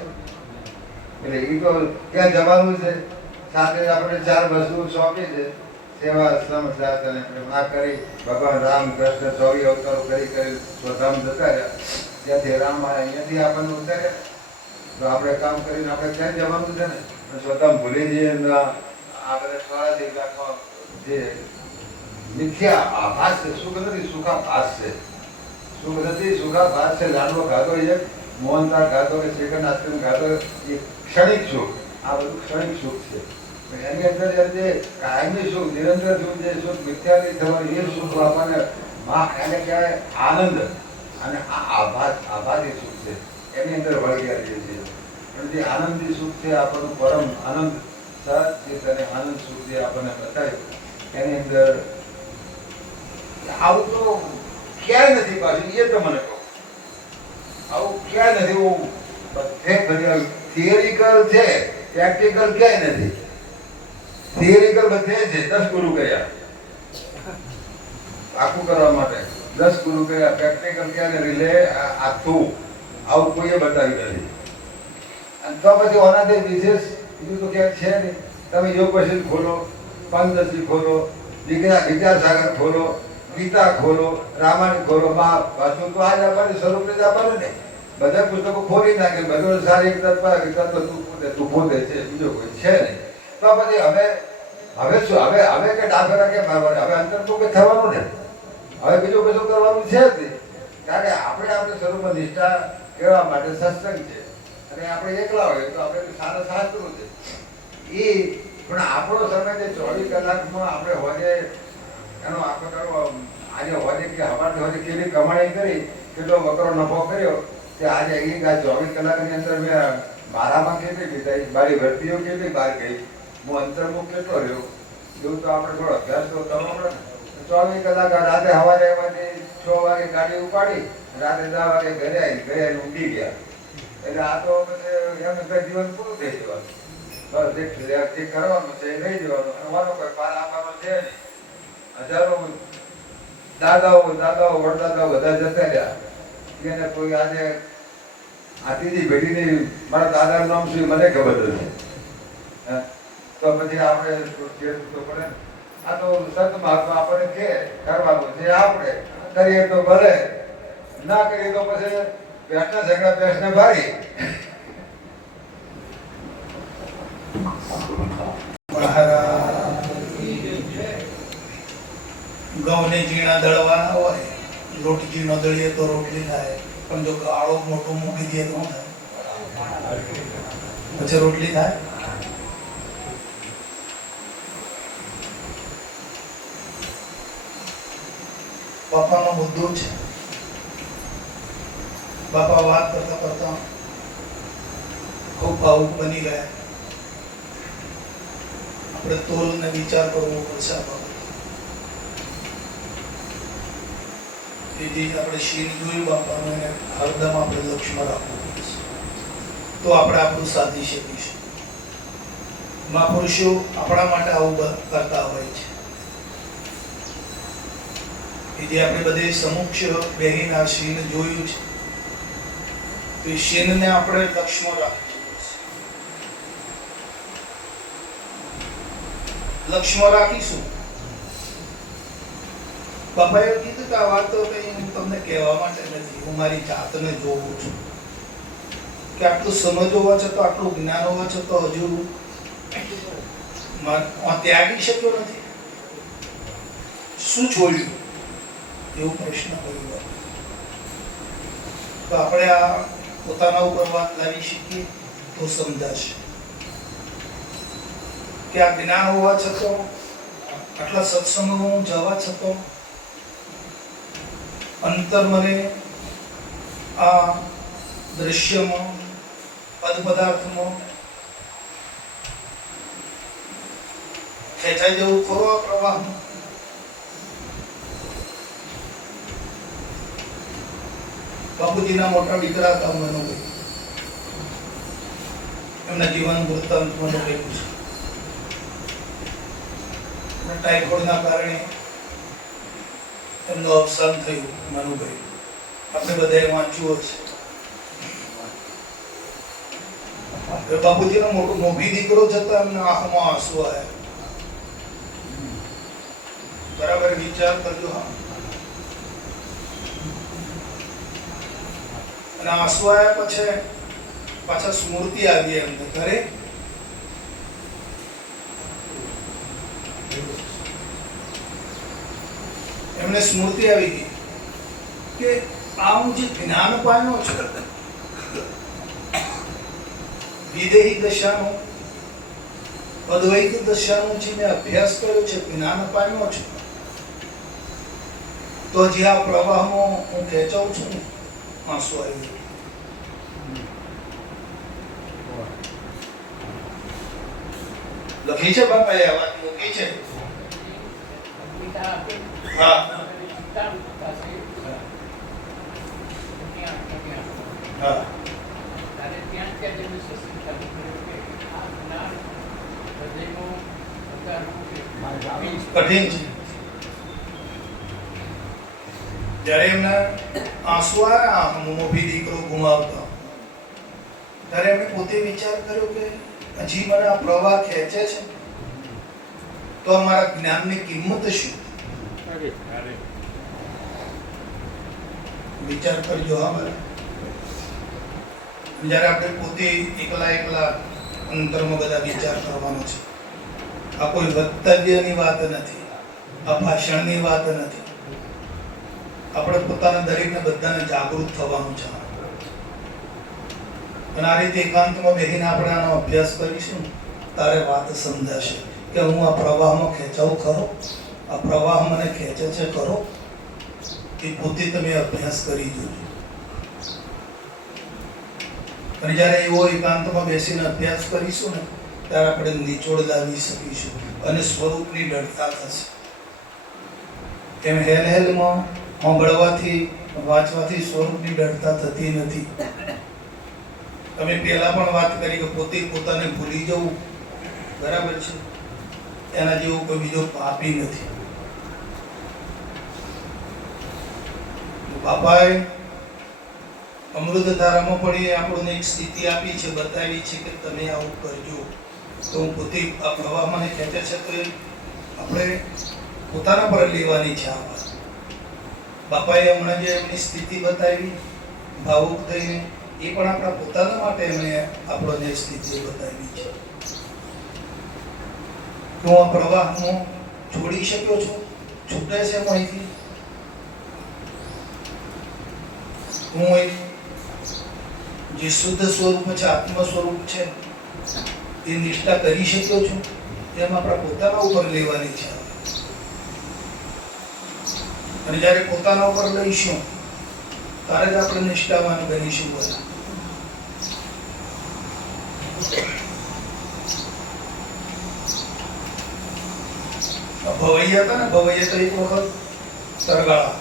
એટલે એ તો ક્યાં જવાનું છે સાથે આપણે 4 વસ્તુ સોંપી છે સેવા શ્રમ સાથ અને પ્રેમ આ કરી ભગવાન રામ કૃષ્ણ 24 અવતારો કરી સ્વધામ જતા રહ્યા ત્યાંથી રામ અહીંયાથી આપણને ઉતાર્યા તો આપણે કામ કરીને આપણે ક્યાં જવાનું છે ને સ્વધામ ભૂલી જઈએ આ બધા સ્વરાથી રાખવા જે મિથ્યા આભાસ છે સુખ નથી સુખાભાસ છે સુખ નથી સુખાભાસ છે લાડવો ખાધો છે મોહનથાળ ખાધો કે શ્રીખંડ આઈસ્ક્રીમ ખાધો એ ક્ષણિક સુખ આ બધું ક્ષણિક સુખ છે પણ એની અંદર જે કાયમી સુખ, નિરંતર સુખ, જે સુખ મિથ્યાથી થવાનું, એ સુખ આપણને એને કહેવાય આનંદ. અને આ આભાદી સુખ છે, એની અંદર વળગ્યા રહીએ છીએ. પણ જે આનંદી સુખ છે, આપણનું પરમ આનંદ સચિત અને આનંદ સુખ જે આપણને બતાવ્યું, એની અંદર આવું તો ક્યાંય નથી. પાછું એ તો મને કહો, આવું ક્યાંય નથી. બધે થિયરિકલ છે, પ્રેક્ટિકલ ક્યાંય નથી. થિયરિકલ બધે છે. 10 ગુરુ ગયા આખું કરવા માટે, 10 ગુરુ ગયા. પ્રેક્ટિકલ ક્યાં રિલે આખું આવું કોઈએ બતાવ્યું નથી. અને તો પછી ઓનાથી વિશેષ બીજું તો ક્યાંક છે નહીં. તમે યોગ પછી ખોલો, પંચદશી ખોલો, વિદ્યાસાગર ખોલો, ગીતા ખોલો, રામાયણ ખોલો, પાછું તો આજ આપણને સ્વરૂપને જ આપવાનું ને. બધા પુસ્તકો ખોલી નાખે, બધું સારી તું પોતે છે, બીજો કોઈ છે નહીં. તો પછી હવે શું? હવે કે ડાબેરા કે મારવાના? હવે અંતર્મુખ થવાનું ને. હવે બીજું કશું કરવાનું છે જ નહીં. કારણ કે આપણે સ્વરૂપમાં નિષ્ઠા કહેવા માટે સત્સંગ છે, અને આપણે એકલા હોય તો આપણે સારા શાસ્ત્રો છે એ. પણ આપણો સમય જે 24 કલાકમાં આપણે હોજે એનો આખો દાડો આજે હોજે કે હવારથી હોજે કેવી કમાણી કરી, કેટલો વકરો નફો કર્યો, કે આજે આ 24 કલાકની અંદર મેં મારામાં કેટલી બીજાઈ, મારી વર્તીઓ કેટલી બહાર ગઈ, હું અંતર્મુખ કેટલો રહ્યો, એવું તો આપણે થોડો અભ્યાસ તો કરવો પડે ને. 24 કલાક રાતે સવારે એમાંથી 6 વાગે ગાડી ઉપાડી, રાતે 10 વાગે ઘરે આવીને ઊંઘી ગયા. એટલે આ તો પછી એમ જીવન પૂરું થઈ જવાનું. બસ જે કરવાનું છે એ રહી જવાનું. અમારો કોઈ પાર આપવાનો છે નહીં. હજારો દાદાઓ વડદાદાઓ બધા જતા રહ્યા. એને કોઈ આજે આ ત્રીજી પેઢીની મારા દાદાનું નામ શું મને ખબર નથી. તો પછી આપણે પડે ને. આ તો સંત મહાત્મા આપણને કે કરવાનું છે, આપણે કરીએ તો ભલે, ના કરીએ તો પછી પેટના ઝઘડા પેટને ભારી. ઘઉંને ઝીણા દળવાના હોય, લોટ ઝીણો દળીએ તો રોટલી થાય, પણ જો ગાળો મોટો મૂકી દે તો થાય, પછી રોટલી થાય. બાપાનો મુદ્દો છે. બાપા વાત કરતા કરતા ખૂબ ભાવુક બની ગયા. આપણે તોલ ને વિચાર કરવો પડશે આ બાબત. આપણે શીલ જોયું બાપાનું, એને હરદમ આપણે લક્ષ્યમાં રાખવું પડશે, તો આપણે આપણું સાધી શકીશું. મહાપુરુષો આપણા માટે આવું કરતા હોય છે. જે આપણે બધે સમુક્ષ બેહીને આ શીલ જોયું છે, તો એ શીલને આપણે લક્ષ્યમાં રાખવું પડશે. લક્ષ્યમાં રાખીશું. બાપાએ કીધું કે આ વાત તો કઈ હું તમને કહેવા માટે નથી, હું મારી જાતને જોઉં છું કે આટલું સમજ હોવા છતાં, આટલું જ્ઞાન હોવા છતાં હજુ ત્યાગી શક્યો નથી. શું છોડ્યું? એવો પ્રશ્ન કર્યો. તો આપણે આ પોતાના ઉપર વાત લાવી શકીએ તો સમજાશે કે આ જ્ઞાન હોવા છતાં, આટલા સત્સંગમાં જવા છતાં અંતર મને આ દ્રશ્યમાં, પદ પદાર્થમાં ખેંચાઈ જવું ખરો આ પ્રવાહમાં. બાપુજીના મોટા દીકરા હતા મનુભાઈ, એમના જીવન વૃત્તાંત મનુભાઈ છે. ટાઇફોઇડના કારણે એમનું અવસાન થયું. મનુભાઈ આપણે બધાએ વાંચ્યું હશે. બાપુજીનો મોટો મોભી દીકરો જતા એમના આંખમાં આંસુ આવ્યા. બરાબર વિચાર કરજો. હા, અને આંસુ આવ્યા પછી પાછા સ્મૃતિ આવી એમને ઘરે. એમને સ્મૃતિ આવી ગઈ કે આ હું જે જ્ઞાન પામ્યો છું, વિદેહી દશાનો, અદ્વૈત દશાનું જે મેં અભ્યાસ કર્યો છે, જ્ઞાન પામ્યો છું, તો જે આ પ્રવાહમાં હું ખેંચાઉં છું ને, આંસુ આવી જાય. લખી છે બાપાએ આ વાત મૂકી છે. હા હા કઠિન છે. જ્યારે એમને આંસુ આવ્યા આંખમાં બી દીકરો ગુમાવતા, ત્યારે એમણે પોતે વિચાર કર્યો કે હજી મને આ પ્રવાહ ખેંચે છે તો અમારા જ્ઞાનની કિંમત શું? વિચાર કરજો. હા મારે જ્યારે આપણે પોતે એકલા અંતરમાં બધા વિચાર કરવાનો છે. આ કોઈ વક્તવ્યની વાત નથી, આ ભાષણની વાત નથી. આપણે પોતાના દરેકને બધાને જાગૃત થવાનું છે. અને આ રીતે એકાંતમાં બેસીને આપણે આનો અભ્યાસ કરીશું, તારે વાત સમજાશે કે હું આ પ્રવાહમાં ખેંચાવું ખરો, આ પ્રવાહ મને ખેંચે છે ખરો, એ પોતે તમે અભ્યાસ કરી જોજો. અને જ્યારે એવો એકાંતમાં બેસીને અભ્યાસ કરીશું ને, ત્યારે આપણે નિચોડ લાવી શકીશું અને સ્વરૂપની દઢતા થશે. એમ હેલમાં સાંભળવાથી વાંચવાથી સ્વરૂપની દઢતા થતી નથી. તમે પહેલા પણ વાત કરી કે પોતે પોતાને ભૂલી જવું, બરાબર છે, એના જેવો કોઈ બીજો પાપી નથી. બાપાએ અમૃતધારામાં પણ એ આપણને એક સ્થિતિ આપી છે, બતાવી છે કે તમે આવું કરજો. તો હું પોતે આ પ્રવાહ મને ખેંચે છે તો એ આપણે પોતાના પર લેવાની છે આ વાત. બાપાએ હમણાં જે એમની સ્થિતિ બતાવી ભાવુક થઈને, એ પણ આપણા પોતાના માટે એમણે આપણને સ્થિતિ બતાવી છે. હું આ પ્રવાહમાં છોડી શક્યો છું, છૂટે છે માહિતી. હું એક જે શુદ્ધ સ્વરૂપ છે, આત્મ સ્વરૂપ છે, એ નિષ્ઠા કરી શક્યો છું, એમ આપણા પોતાના ઉપર લેવાની છે. અને જ્યારે પોતાના ઉપર લઈશું ત્યારે જ આપણે નિષ્ઠાવાન બનીશું. બધા ભવૈયા હતા ને, ભવૈયા તો એક વખત તરગાળા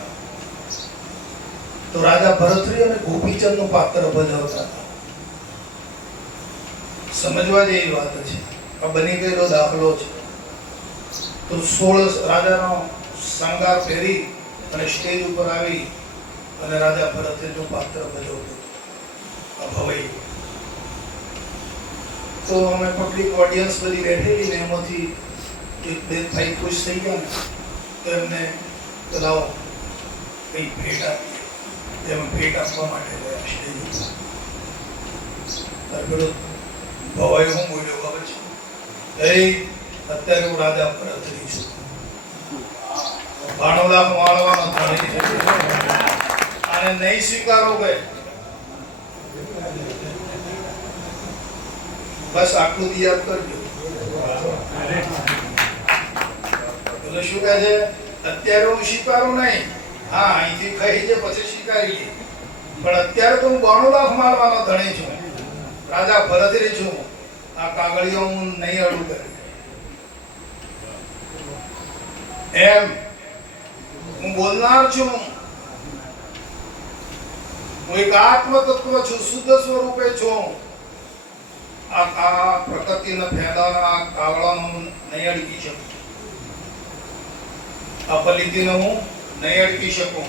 તો રાજા ભરતરી અને ગોપીચંદ નું પાત્ર ભજવતા હતા. સમજવા જેવી વાત છે. આ બની ગયેલો દાખલો છે. તો 16 રાજાનો શણગાર પહેરી અને સ્ટેજ ઉપર આવી અને રાજા ભરતરીનું પાત્ર ભજવતો આ ભવૈયો. તો અમે પબ્લિક ઓડિયન્સ બધી બેઠેલી ને એમાંથી એક બે ભાઈ ખુશ થઈ ગયા ને, તો એમને લાવો કઈ ભેટ આપી. એમાં ભેટ આપવા માટે ગયા સ્ટેજ ઉપર. પેલો ભવાઈ હું બોલ્યો ખબર છે, અત્યારે હું રાજા ભરતરી છું, 92 લાખ માળવાનો ધણી છે, આને નહીં સ્વીકારો ગયે. બસ આટલું યાદ કરજો. એટલે શું કહે છે, અત્યારે હું સ્વીકારું નહીં, હા અહીંથી ખાઈ છે પછી સ્વીકારી લે, પણ અત્યારે તો હું 92 લાખ મારવાનો ધણી છું, રાજા ભરતરી છું, આ કાગળીઓ હું નહીં અડું કરી. એમ હું બોલનાર છું. હું એક આત્મ તત્વ છું, શુદ્ધ સ્વરૂપે છું. આ પ્રકૃતિના ફેલાના કાગળાનું નહીં અડકી શકું, આ પલિતીને હું નહીં અડકી શકું.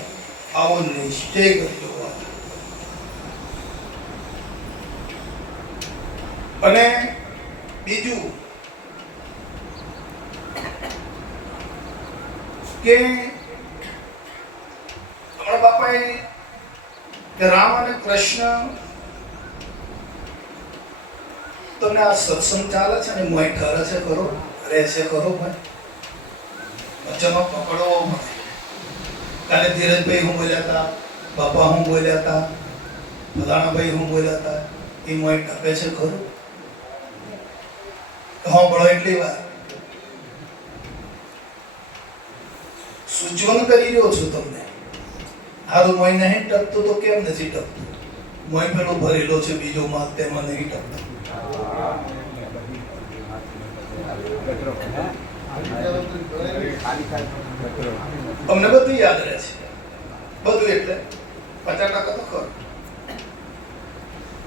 આવો નિશ્ચય કરજો. અને બીજું કે તમારા બાપાએ કે રામ અને કૃષ્ણ તમને આ સત્સંગ ચાલે છે ને, મોય ઠરે છે કરો, રહેશે કરો ભાઈ, વચનો પકડો. કાલે ધીરજભાઈ હું બોલ્યા હતા, બાપા હું બોલ્યા હતા, ફલાણાભાઈ હું બોલ્યા હતા, એ મોય ટકે છે ખરું. સાંભળો એટલી વાર સૂચવન કરી રહ્યો છું તમને. હારું મોય નહીં ટકતું તો કેમ નથી ટકતું? મોય પેલો ભરેલો છે બીજો માલ તેમાં નહીં ટકતો. તમને બધું યાદ રહે છે. બધું એટલે 50% તો ખરું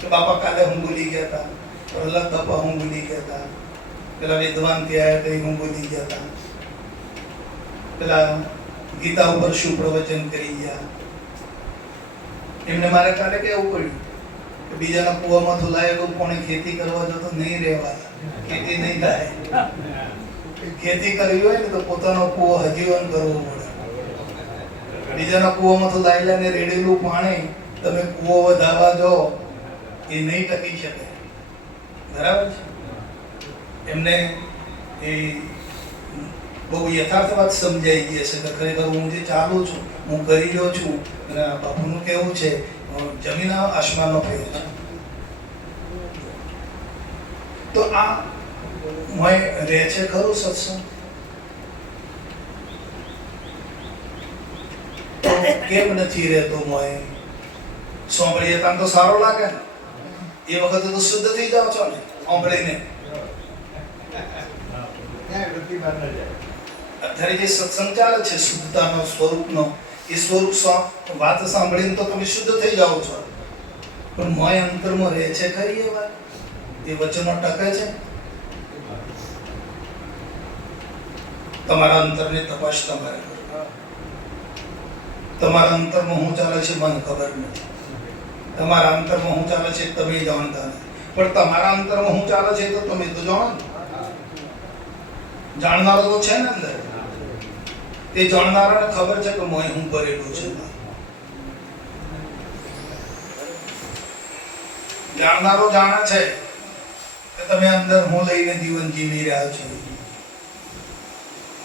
કે બાપા કાલે હું ભૂલી ગયા હતા, પ્રહલાદ બાપા હું ભૂલી ગયા હતા, પેલા વિદ્વાન ત્યાં તે હું ભૂલી ગયા હતા, પેલા ગીતા ઉપર શું પ્રવચન કરી ગયા. એમને મારે કાલે કેવું પડ્યું કે બીજાના કુવામાંથી લાયેલું કોણે ખેતી કરવા જો તો નહીં રહેવા, ખેતી નહીં થાય. ખેતી કરવી હોય ને તો પોતાનો કુવો હજીવન કરવો પડે. બીજાના કુવામાંથી લાયેલા ને રેડેલું પાણી તમે કુવો વધારવા જો એ નહીં ટકી શકે. બરાબર છે? એમને એ બહુ યથાર્થ વાત સમજાઈ ગઈ છે કે ખરેખર હું જે ચાલુ છું, હું કરી રહ્યો છું, અને બાપુનું કેવું છે જમીન આસમાનનો ફેર છે. તો આ મોય રહે છે ખરું સત્સંગ? તો કેમ નથી રહેતો મોય? સાંભળીએ તાન તો સારો લાગે ને, એ વખતે તો શુદ્ધ થઈ જાવ છો ને સાંભળીને. અત્યારે જે સત્સંગ ચાલે છે શુદ્ધતાનો, સ્વરૂપનો, એ સ્વરૂપ વાત સાંભળીને તો તમે શુદ્ધ થઈ જાઓ છો. પણ મોય અંતરમાં રહે છે ખરી એ વાત? એ વચનો ટકે છે? તમારા અંતરને તપાસ તમારે કરવી. તમારા અંતરમાં શું ચાલે છે મને ખબર નથી. તમારા અંતરમાં શું ચાલે છે તમે જાણતા નથી. પણ તમારા અંતરમાં શું ચાલે છે તો તમે તો જાણો ને. જાણનારો તો છે ને અંદર. તે જાણનારાને ખબર છે કે મોય હું ભરેલું છે. જાણનારો જાણે છે કે તમે અંદર હું લઈને જીવન જીવી રહ્યા છો.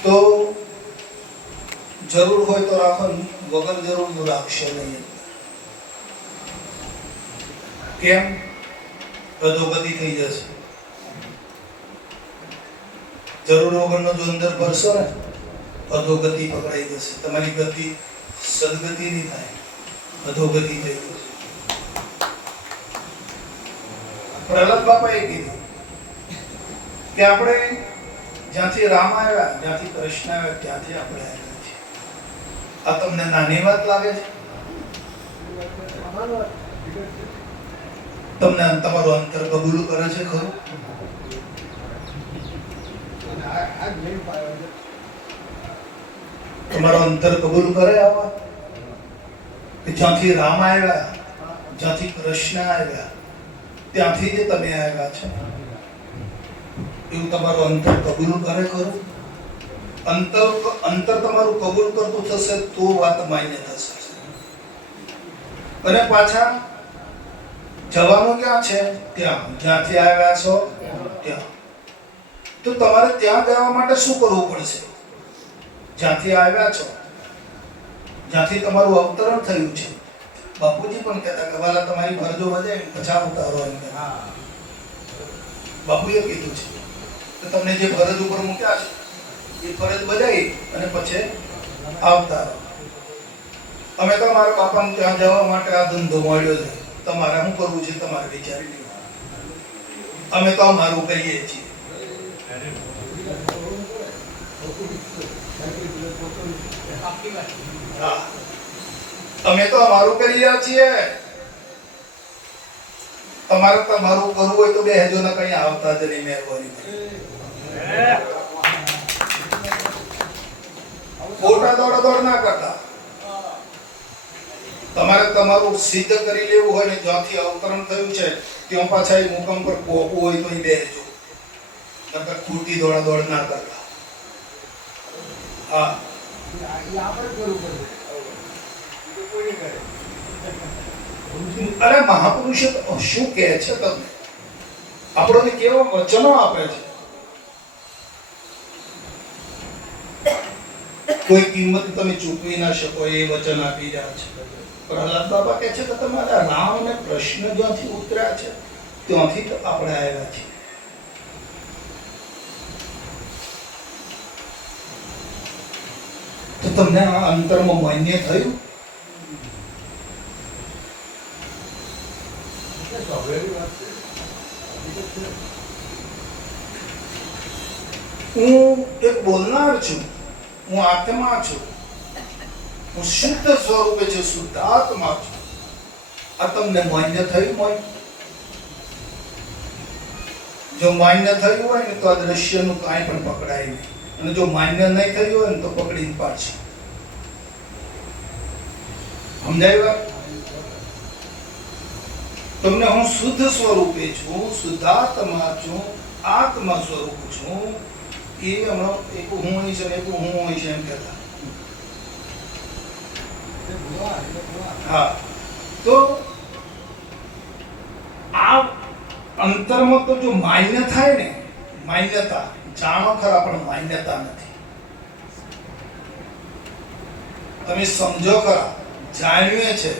તો જરૂર હોય તો રાખો, વગર જરૂર તો રાખશો નહીં. કેમ? અધોગતિ થઈ જશે. જરૂર વગરનો જો અંદર ભરશો ને, અધોગતિ પકડાઈ જશે. તમારી ગતિ સદગતિ નહીં થાય, અધોગતિ થઈ જશે. પ્રહલાદ બાપાએ કીધું કે આપણે જ્યાંથી રામ આવ્યા, જ્યાંથી કૃષ્ણ આવ્યા, ત્યાંથી આપણે આવ્યા છીએ. આ તમને નાની વાત લાગે છે? તમને તમારું અંતર કબૂલ કરે છે ખરું? તમારો અંતર કબૂલ કરે આ વાત કે જ્યાંથી રામ આવ્યા, જ્યાંથી કૃષ્ણ આવ્યા, ત્યાંથી જે તમે આવ્યા છો, એવું તમારું અંતર કબૂલ કરે ખરું? અંતર તમારું કબૂલ કરતું થશે તો વાત માન્ય થશે. અને પાછા જવાનું ક્યાં છે? ત્યાં જ્યાંથી આવ્યા છો ત્યાં. તો તમારે ત્યાં જવા માટે શું કરવું પડશે? જ્યાંથી આવ્યા છો, જ્યાંથી તમારું અવતરણ થયું છે. બાપુજી પણ કહેતા કે વાલા તમારી ફરજો બજાવી પછી ઉતારો એમ. બાપુએ કીધું છે કે તમને જે ફરજ ઉપર મૂક્યા છે એ ફરજ બજાવી અને પછી આવતા રહો. અમે તો મારા બાપાને ત્યાં જવા માટે આ ધંધો મળ્યો છે. તમારે શું કરવું છે તમારે વિચારી લેવું. અમે તો અમારું કહીએ છીએ. અમે તો અમારું કરી રહ્યા છીએ. તમારે તમારું કરવું હોય તો બેહજો ને કઈ આવતા જ નહીં. મહેરબાની ખોટા દોડ ના કરતા. તમારે તમારું સિદ્ધ કરી લેવું હોય ને જ્યાંથી અવતરણ થયું છે ત્યાં પાછા એ મુકામ પર પહોંચવું હોય તો બેસજો. નકર ખોટી દોડ ના કરતા. હા, અરે મહાપુરુષો શું કહે છે તમને? આપણને કેવા વચનો આપે છે. કોઈ કિંમત તમે ચૂકવી ના શકો એ વચન આપી રહ્યા છે. પ્રહલાદ બાબા કહે છે કે તમારા રામ અને કૃષ્ણ જ્યાંથી ઉતર્યા છે ત્યાંથી તો આપણે આવ્યા છીએ. તમને આ અંતરમાં માન્ય થયું? હું એક બોલનાર છું, હું આત્મા છું, હું શુદ્ધ સ્વરૂપે છું, શુદ્ધાત્મા છું. આ તમને માન્ય થયું હોય? જો માન્ય થયું હોય ને તો આ દ્રશ્યનું કાંઈ પણ પકડાય નહીં, અને જો માન્ય નહીં થયું હોય ને તો પકડીને પાડશે. સમજાય વાત? તમને હું શુદ્ધ સ્વરૂપે છું, શુદ્ધાત્મા છું, આત્મા સ્વરૂપ છું. એ હમણાં એક હું હોઈશ અને એક હું હોઈશ એમ કહેતા. હા, તો આ અંતરમાં તો જો માન્ય થાય ને, માન્યતા જાણો ખરા પણ માન્યતા નથી. તમે સમજો ખરા, જાણ્યું છે.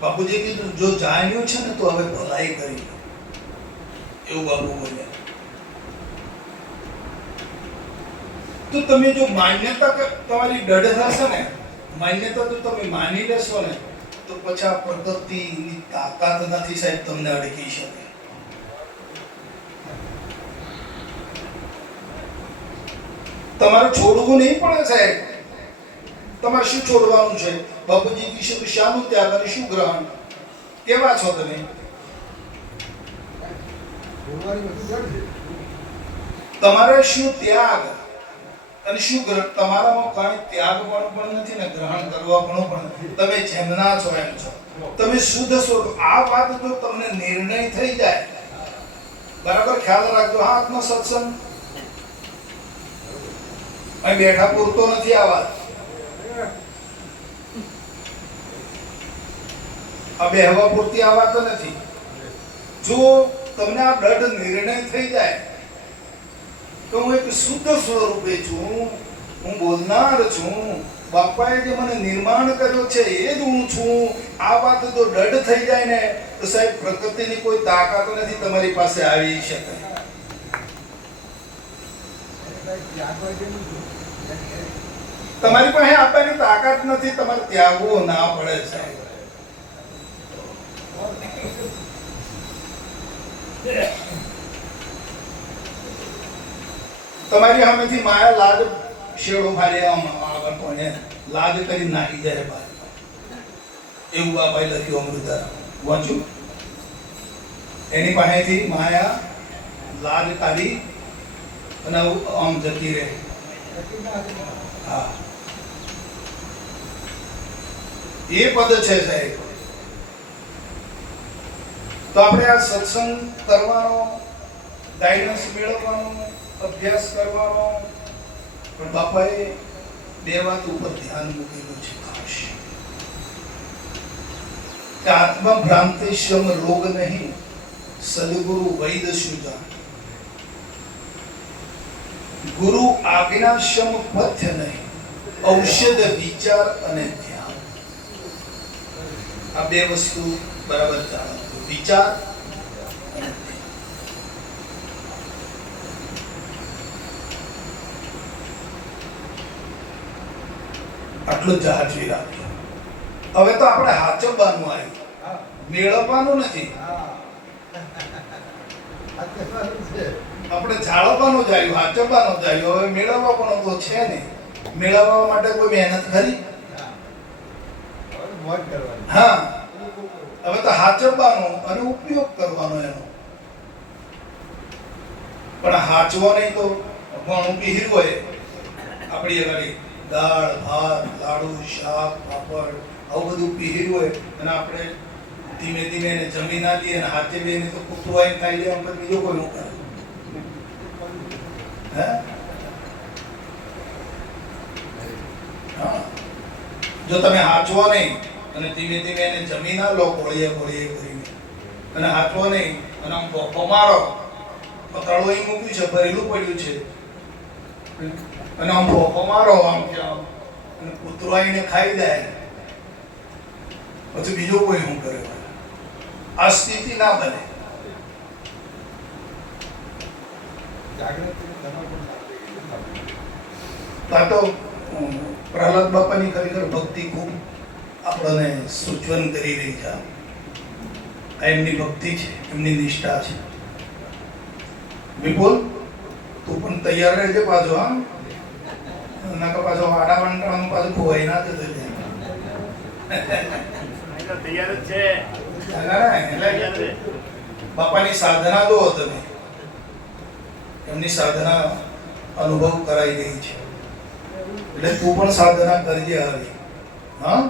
બાપુજી કીધું જો જાણ્યું છે ને તો હવે ભલાઈ કરી લો, એવું બાપુ બોલ્યા. તો તમે જો માન્યતા તમારી દઢ થશે ને, માન્યતા તો તમે માની લેશો ને, તો પછી આ પદ્ધતિની તાકાત નથી સાહેબ તમને અડકી શકે. તમારે છોડવું નહીં પડે સાહેબ. તમારે શું છોડવાનું છે? બાપુજી કીધું કે શાનું ત્યાગ અને શું ગ્રહણ? કેવા છો તમે? તમારે શું ત્યાગ અને શું ગ્રહણ? તમારામાં કાંઈ ત્યાગ પણ નથી ને ગ્રહણ કરવા પણ નથી. તમે જેમના છો એમ છો. તમે શુદ્ધ સ્વરૂપ. આ વાત જો તમને નિર્ણય થઈ જાય, બરાબર ખ્યાલ રાખજો. હા, આજનો સત્સંગ અહીં બેઠા પૂરતો નથી. આ વાત આ બેહવા પૂરતી આ વાત નથી. જો તમને આ દૃઢ નિર્ણય થઈ જાય તો હું એક શુદ્ધ સ્વરૂપે છું, હું બોલનાર છું, બાપાએ જે મને નિર્માણ કર્યો છે એ જ હું છું. આ વાત જો દૃઢ થઈ જાય ને તો સાહેબ પ્રકૃતિની કોઈ તાકાત નથી તમારી પાસે આવી શકે. તમારી પાસે આપવાની તાકાત નથી. તમારે ત્યાગવો ના પડે સાહેબ. તમારી સામેથી માયા લાજ શેડો મારી આગળ કોને લાજ કરી નાખી જાય બહાર, એવું બાપાએ લખ્યું અમૃતધારા વાંચ્યું. એની પાસેથી માયા લાજ કાઢી અને આમ જતી રહે. હા, એ પદ છે સાહેબ. તો આપણે આ સત્સંગ કરવાનો, ગાઈડન્સ મેળવવાનો, અભ્યાસ કરવાનો, પણ બાપાએ બે વાત ઉપર ધ્યાન મૂકેલું છે ખાસ કે આત્મભ્રાંતિશ્યમ રોગ નહીં, સદગુરુ વૈદ સુજાન. ગુરુ આજ્ઞાશ્યમ પથ્ય નહીં, ઔષધ વિચાર અને ધ્યાન. આ બે વસ્તુ બરાબર જાણો. વિચાર અને આટલું જાળવી રાખ્યું. હવે તો આપણે હાચવવાનું આવ્યું, મેળવવાનું નથી. આપણે જાળવવાનું જ આવ્યું, હાચવવાનું જ આવ્યું. હવે મેળવવા પણ તો છે નહીં. મેળવવા માટે કોઈ મહેનત ખરી? હા, હવે તો હાચવવાનું અને ઉપયોગ કરવાનો એનો. પણ હાચવો નહીં તો ભણું પીહ્યું હોય આપણી આગળ દાળ ભાત લાડુ શાક પાપડ આવું બધું પીહ્યું હોય અને આપણે ધીમે ધીમે એને જમી ના દઈએ અને હાથે બેને તો કૂતરું આવીને ખાઈ લે. આપણે બીજો કોઈ નું કરે? હે? હા, જો તમે હાચવો નહીં અને ધીમે ધીમે એને જમી ના લો કોળીએ કોળીએ કરીને અને હાચવો નહીં અને આમ ભોખો મારો, પતળું અહીં મૂક્યું છે, ભરેલું પડ્યું છે અને આમ ભોખો મારો આમ કે આમ અને કૂતરો આવીને ખાઈ જાય, પછી બીજો કોઈ શું કરે? આ સ્થિતિ ના બને. તો પ્રહલાદ બાપાની ખરેખર ભક્તિ ખૂબ આપણને સૂચવન કરી રહી છે. આ એમની ભક્તિ છે, એમની નિષ્ઠા છે. વિપુલ, તું પણ તૈયાર રહેજે પાછો. હા, નકર પાછો આડા વંટાળામાં પાછું ખોવાઈ ના જતો લે. તૈયાર જ છે. એટલે બાપાની સાધના દો તમે, એમની સાધના અનુભવ કરાઈ રહી છે. એટલે તું પણ સાધના કરજે હવે. હા,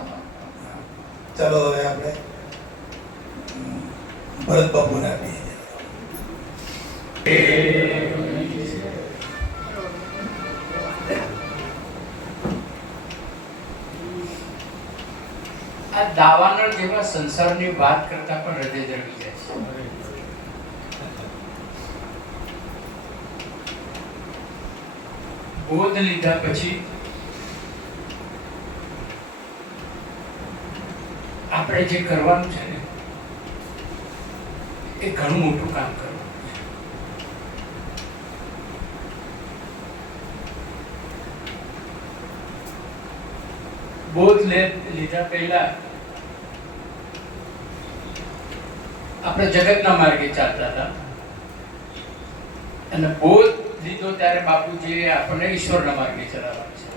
ચાલો હવે આપણે ભરત બાપુને આપીએ. આ દાવાનળ જેવા સંસારની વાત કરતા પણ હૃદય દ્રવી જાય છે. બોધ લીધા પછી આપણે જે કરવાનું છે ને એ ઘણું મોટું કામ કરવાનું છે. બોધ લીધા પહેલા આપણે જગતના માર્ગે ચાલતા હતા અને બોધ લીધો ત્યારે બાપુજીએ આપણને ઈશ્વરના માર્ગે ચલાવવાનું છે.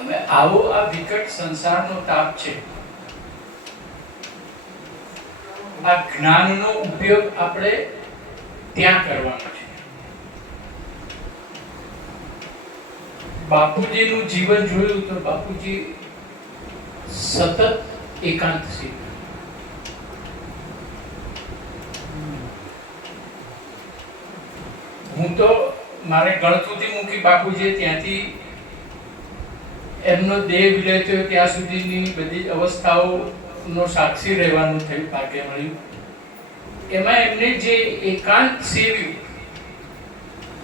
હવે આવો આ વિકટ સંસારનો તાપ છે. આ જ્ઞાનનો ઉપયોગ આપણે ત્યાં કરવાનો છે. બાપુજીનું જીવન જોયું તો બાપુજી સતત એકાંતશીલ. હું તો મારે ગળથુથી મૂકી બાપુજીએ ત્યાંથી એમનો દેહ વિલય થયો ત્યાં સુધીની બધી જ અવસ્થાઓનો સાક્ષી રહેવાનું થયું, ભાગ્ય મળ્યું. એમાં એમને જે એકાંત સેવ્યું,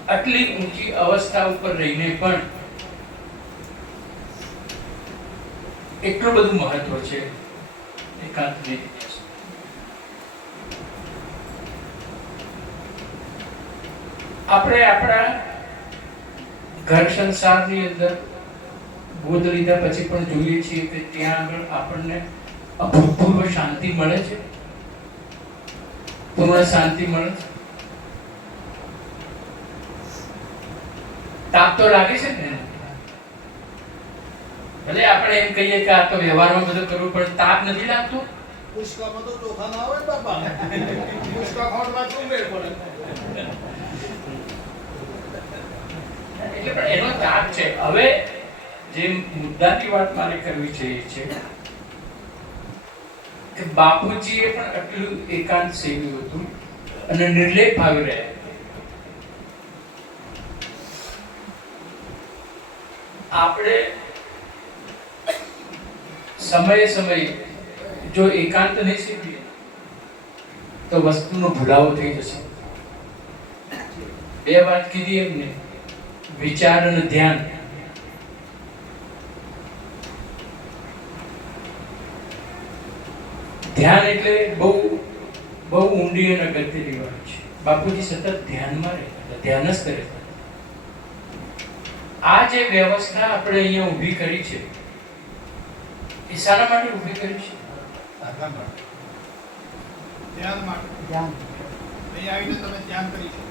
આટલી ઊંચી અવસ્થા ઉપર રહીને પણ એટલું બધું મહત્વ છે એકાંતની. આપણે આપણા ઘર સંસારની અંદર બોધ લીધા પછી પણ જોઈએ છીએ કે ત્યાં આગળ આપણને અભૂતપૂર્વ શાંતિ મળે છે, પૂર્ણ શાંતિ મળે છે. તાપ તો લાગે છે ને, ભલે આપણે એમ કહીએ કે આ તો વ્યવહારમાં બધું કરવું પણ તાપ નથી લાગતો. પુષ્કામાં તો ચોખા ના આવે બાપા. પુષ્કા ખોટમાં શું મેળ પડે? એટલે પણ એનો તાપ છે. હવે જે મુદ્દાની વાત મારે કરવી છે એ છે કે બાપુજીએ પણ આટલું એકાંત સેવ્યું હતું અને નિર્લેપ ભાવી રહ્યા. આપણે સમયે સમયે જો એકાંત નહીં સેવીએ તો વસ્તુનો ભૂલાવો થઈ જશે. બે વાત કીધી એમને, વિચાર અને ધ્યાન. ધ્યાન એટલે બહુ બહુ ઊંડી અને અગત્યની વાત છે. બાપુજી સતત ધ્યાનમાં રહેતા, ધ્યાન જ કરે. આ જે વ્યવસ્થા આપણે અહીંયા ઊભી કરી છે એ શાના માટે ઊભી કરી છે? ધ્યાન માટે. અહીં આવીને તમે ધ્યાન કરી શકો.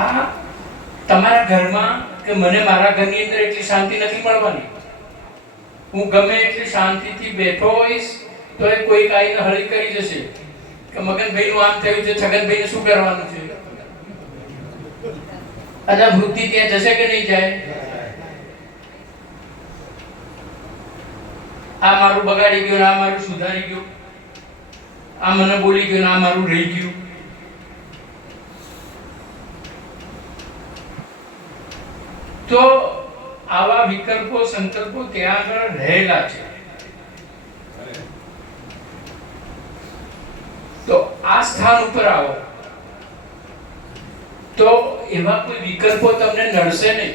આ તમારા ઘરમાં કે મને મારા ઘરની અંદર એટલી શાંતિ નથી મળવાની. હું ગમે એટલી શાંતિથી બેઠો હોઈશ તો એ કોઈ આવીને હળી કરી જશે કે મગનભાઈનું આમ થયું છે, છગનભાઈને શું કરવાનું છે. અને વૃત્તિ ત્યાં જશે કે નહીં જાય? આ મારું બગાડી ગયું, આ મારું સુધારી ગયું, આ મને બોલી ગયું, આ મારું રહી ગયું. તો આવા વિકલ્પો સંકલ્પો ત્યાં આગળ રહેલા છે. તો આ સ્થાન ઉપર આવો તો એવા કોઈ વિકલ્પો તમને નડશે નહીં.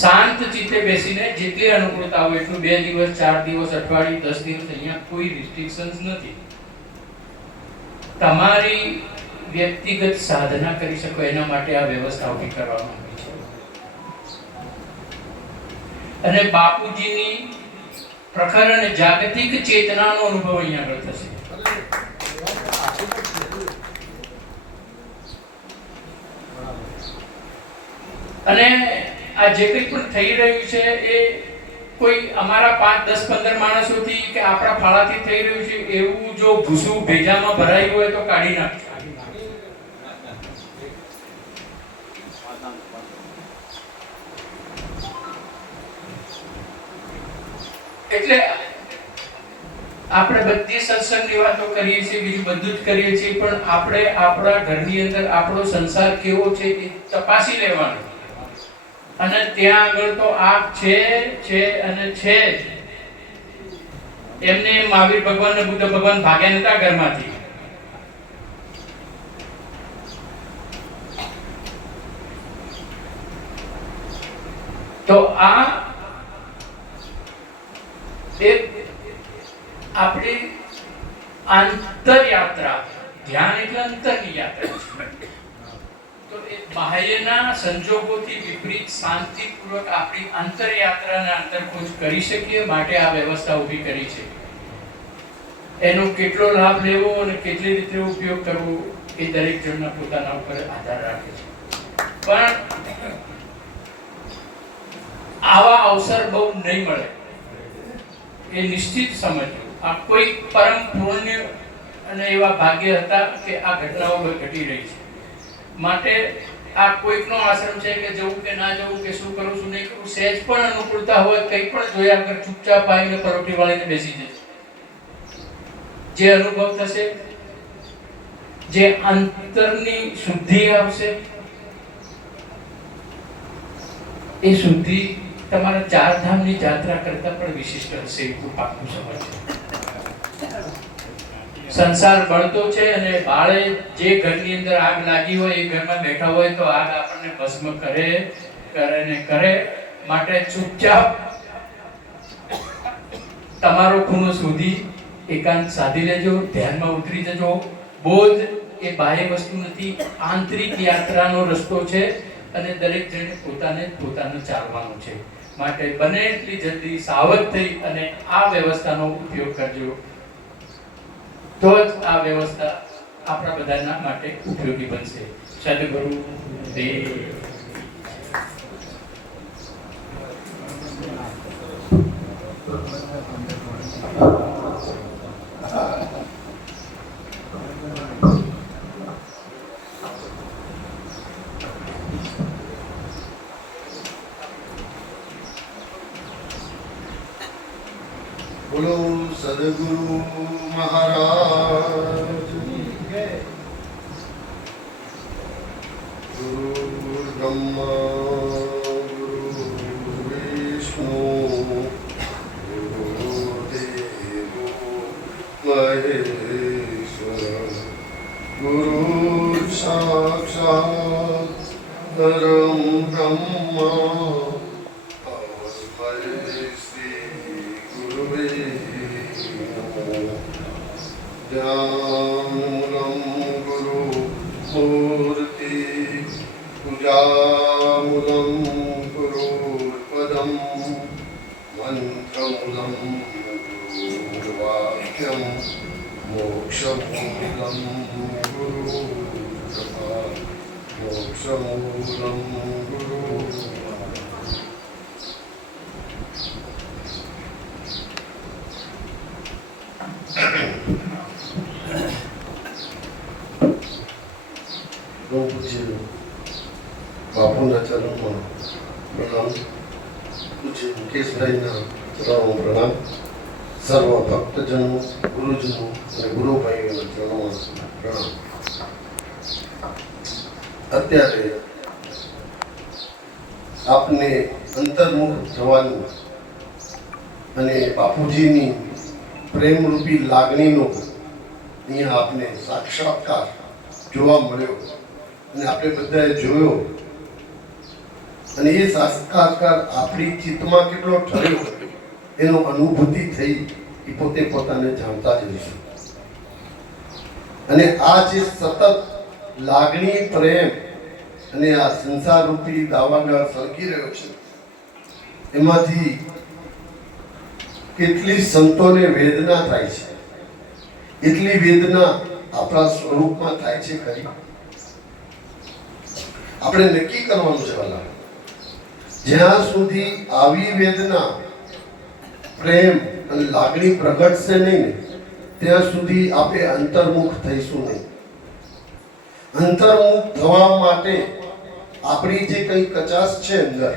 શાંત ચિત્તે બેસીને જેટલી અનુકૂળતા હોય એટલું 2 દિવસ 4 દિવસ અઠવાડિયું 10 દિવસ અહીંયા કોઈ રિસ્ટ્રિક્શન્સ નથી. તમારી વ્યક્તિગત સાધના કરી શકો એના માટે આ વ્યવસ્થા ઊભી કરવામાં આવી છે. અને બાપુજીની પ્રખર અને જાગતિક ચેતનાનો અનુભવ અહીંયા આગળ થશે. અને આ જે કંઈ પણ થઈ રહ્યું છે એ કોઈ અમારા 5, 10, 15 માણસોથી કે આપણા ફાળાથી થઈ રહ્યું છે એવું જો ભૂસું ભેજામાં ભરાયું હોય તો કાઢી નાખજો. એટલે આપણે બધી સત્સંગની વાતો કરીએ છીએ, બીજું બધું જ કરીએ છીએ, પણ આપણે આપણા ઘરની અંદર આપણો સંસાર કેવો છે એ તપાસી લેવાનો. અને ત્યાં આગળ તો આ છે અને છે જ. એમને મહાવીર ભગવાન ને બુદ્ધ ભગવાન ભાગ્યા નતા ઘરમાંથી. તો આ એક આપણી આંતરયાત્રા, ધ્યાન એટલે અંતરની યાત્રા છે. તો એ બાહ્યના સંજોગોથી વિપરીત શાંતિપૂર્વક આપણી આંતરયાત્રાના અંતરખોજ કરી શકીએ માટે આ વ્યવસ્થા ઊભી કરી છે. એનો કેટલો લાભ લેવો અને કેટલી રીતે ઉપયોગ કરવો એ દરેક જણના પોતાના ઉપર આધાર રાખે છે. પણ આવા અવસર બહુ નહીં મળે એ નિશ્ચિત સમજવું. આ કોઈ પરમ પુણ્ય અને એવા ભાગ્ય હતા કે આ ઘટનાઓ ઘટી રહી છે. માટે આ કોઈકનો આશ્રમ છે કે જવું કે ના જવું કે શું કરું શું નહીં કરું, સહેજ પણ અનુકૂળતા હોય કંઈ પણ જોયા વગર ચૂપચાપ આવીને પરોઠી વાળીને બેસી જશે. જે અનુભવ થશે, જે અંતરની શુદ્ધિ આવશે, એ શુદ્ધિ તમારા 4 ધામની યાત્રા કરતા પણ વિશિષ્ટ હશે એવું પાકું સમજ. સંસાર બળતો છે અને બાળે જે ઘરની અંદર આગ લાગી હોય એ ઘરમાં બેઠા હોય તો આગ આપણને ભસ્મ કરે ને કરે. માટે ચૂપચાપ તમારો ખૂણો શોધી એકાંત સાધી લેજો, ધ્યાનમાં ઉતરી જજો. બોધ એ બાહ્ય વસ્તુ નથી, આંતરિક યાત્રાનો રસ્તો છે અને દરેક જણે પોતાને ચાલવાનું છે. માટે બને એટલી જલ્દી સાવધ થઈ અને આ વ્યવસ્થાનો ઉપયોગ કરજો. તો જ આ વ્યવસ્થા આપણા બધાના માટે ઉપયોગી બનશે. સદગુરુ દેવ. बोलो सदगुरु महाराज गुरु ब्रह्मा गुरु विष्णु गुरुदेवो महेश्वर गुरु साक्षात् परम ब्रह्मा ज्ञानमूलं गुरु मूर्ति पूजामूलं गुरुपदं मंत्रमूलं गुरुवाक्यं मोक्षमूलं गुरु कृपा मोक्षमूलं गुरु पूज्य बापूना चरणों प्रणाम, पूज्य मुकेश भाई ना चरणों प्रणाम, सर्व भक्तजनों गुरुजनों અને ગુરુ ભાઈઓના ચરણોમાં પ્રણામ. અત્યારે આપને અંતર્મુખ થવાનું અને બાપુજીની પ્રેમરૂપી લાગણીનો અહીંયા આપને સાક્ષાત્કાર જોવા મળ્યો અને આપણે બધાએ જોયો અને એ સાક્ષાત્કાર આપણી ચિત્તમાં કેટલો ઠર્યો એનો અનુભૂતિ થઈ એ પોતે પોતાને જાણતા જ રહીશું. અને આ જે સતત લાગણી, પ્રેમ અને આ સંસાર રૂપી દાવાનળ સળગી રહ્યો છે, એમાંથી કેટલી સંતોને વેદના થાય છે, એટલી વેદના આપણા સ્વરૂપમાં થાય છે ખરી? આપણે નક્કી કરવાનું છે વાલા, જ્યાં સુધી આવી વેદના, પ્રેમ અને લાગણી પ્રગટશે નહીં ને ત્યાં સુધી આપણે અંતર્મુખ થઈશું નહીં. અંતર્મુખ થવા માટે આપણી જે કઈ કચાશ છે અંદર,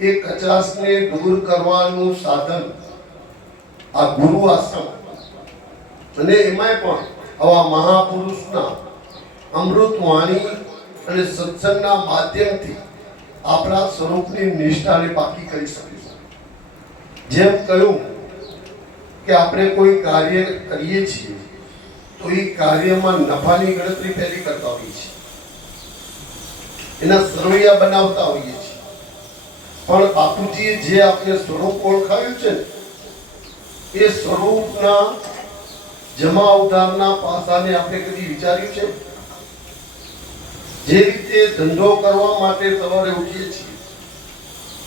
એ કચાશને દૂર કરવાનું સાધન આ ગુરુ આશ્રમ, અને એમાંય પણ આવા મહાપુરુષના અમૃત વાણી અને સત્સંગના માધ્યમથી આપણા સ્વરૂપની નિષ્ઠાને પાકી કરી શકીશું. જેમ કહ્યું કે આપણે કોઈ કાર્ય કરીએ છીએ તો એ કાર્યમાં નફાની ગણતરી પહેલી કરતા હોઈએ છીએ, એના સરવૈયા બનાવતા હોઈએ છીએ. પણ બાપુજીએ જે આપણે સ્વરૂપ ઓળખાવ્યું છે ને, એ સ્વરૂપના જમા ઉધારના પાસાને આપણે કદી વિચાર્યું છે? જે રીતે ધંધો કરવા માટે સવારે ઉઠીએ છીએ,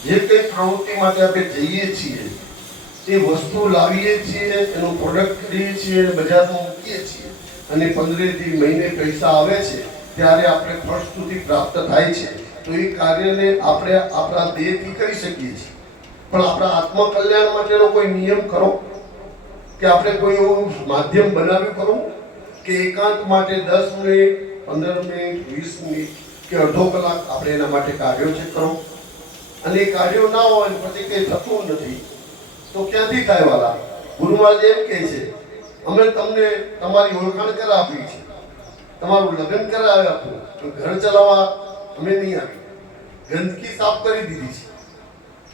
જે કઈ પ્રવૃત્તિ માટે આપણે જઈએ છીએ, એ વસ્તુ લાવીએ છીએ, એનું પ્રોડક્ટ કરીએ છીએ, બજારમાં મૂકીએ છીએ, અને 15 થી મહિને પૈસા આવે છે ત્યારે આપણે ફળશ્રુતિ પ્રાપ્ત થાય છે. તો એ કાર્યને આપણે આપણા દેહથી કરી શકીએ છીએ, પણ આપણા આત્મકલ્યાણ માટેનો કોઈ નિયમ ખરો? કે આપણે કોઈ એવું માધ્યમ બનાવ્યું ખરું કે એકાંત માટે 10 મિનિટ, 15 મિનિટ, 20 મિનિટ કે અડધો કલાક આપણે એના માટે કાઢ્યો છે ખરો? અને એ કાઢ્યો ના હોય ને પછી કંઈ થતું નથી તો ક્યાંથી થાય વાલા? ગુરુ મહારાજ એમ કહે છે, અમે તમને તમારી ઓળખાણ કરાવી છે, તમારું લગ્ન કરાવી આપ્યું, ઘર ચલાવવા અમે નહીં આવી, ગંદકી સાફ કરી દીધી છે.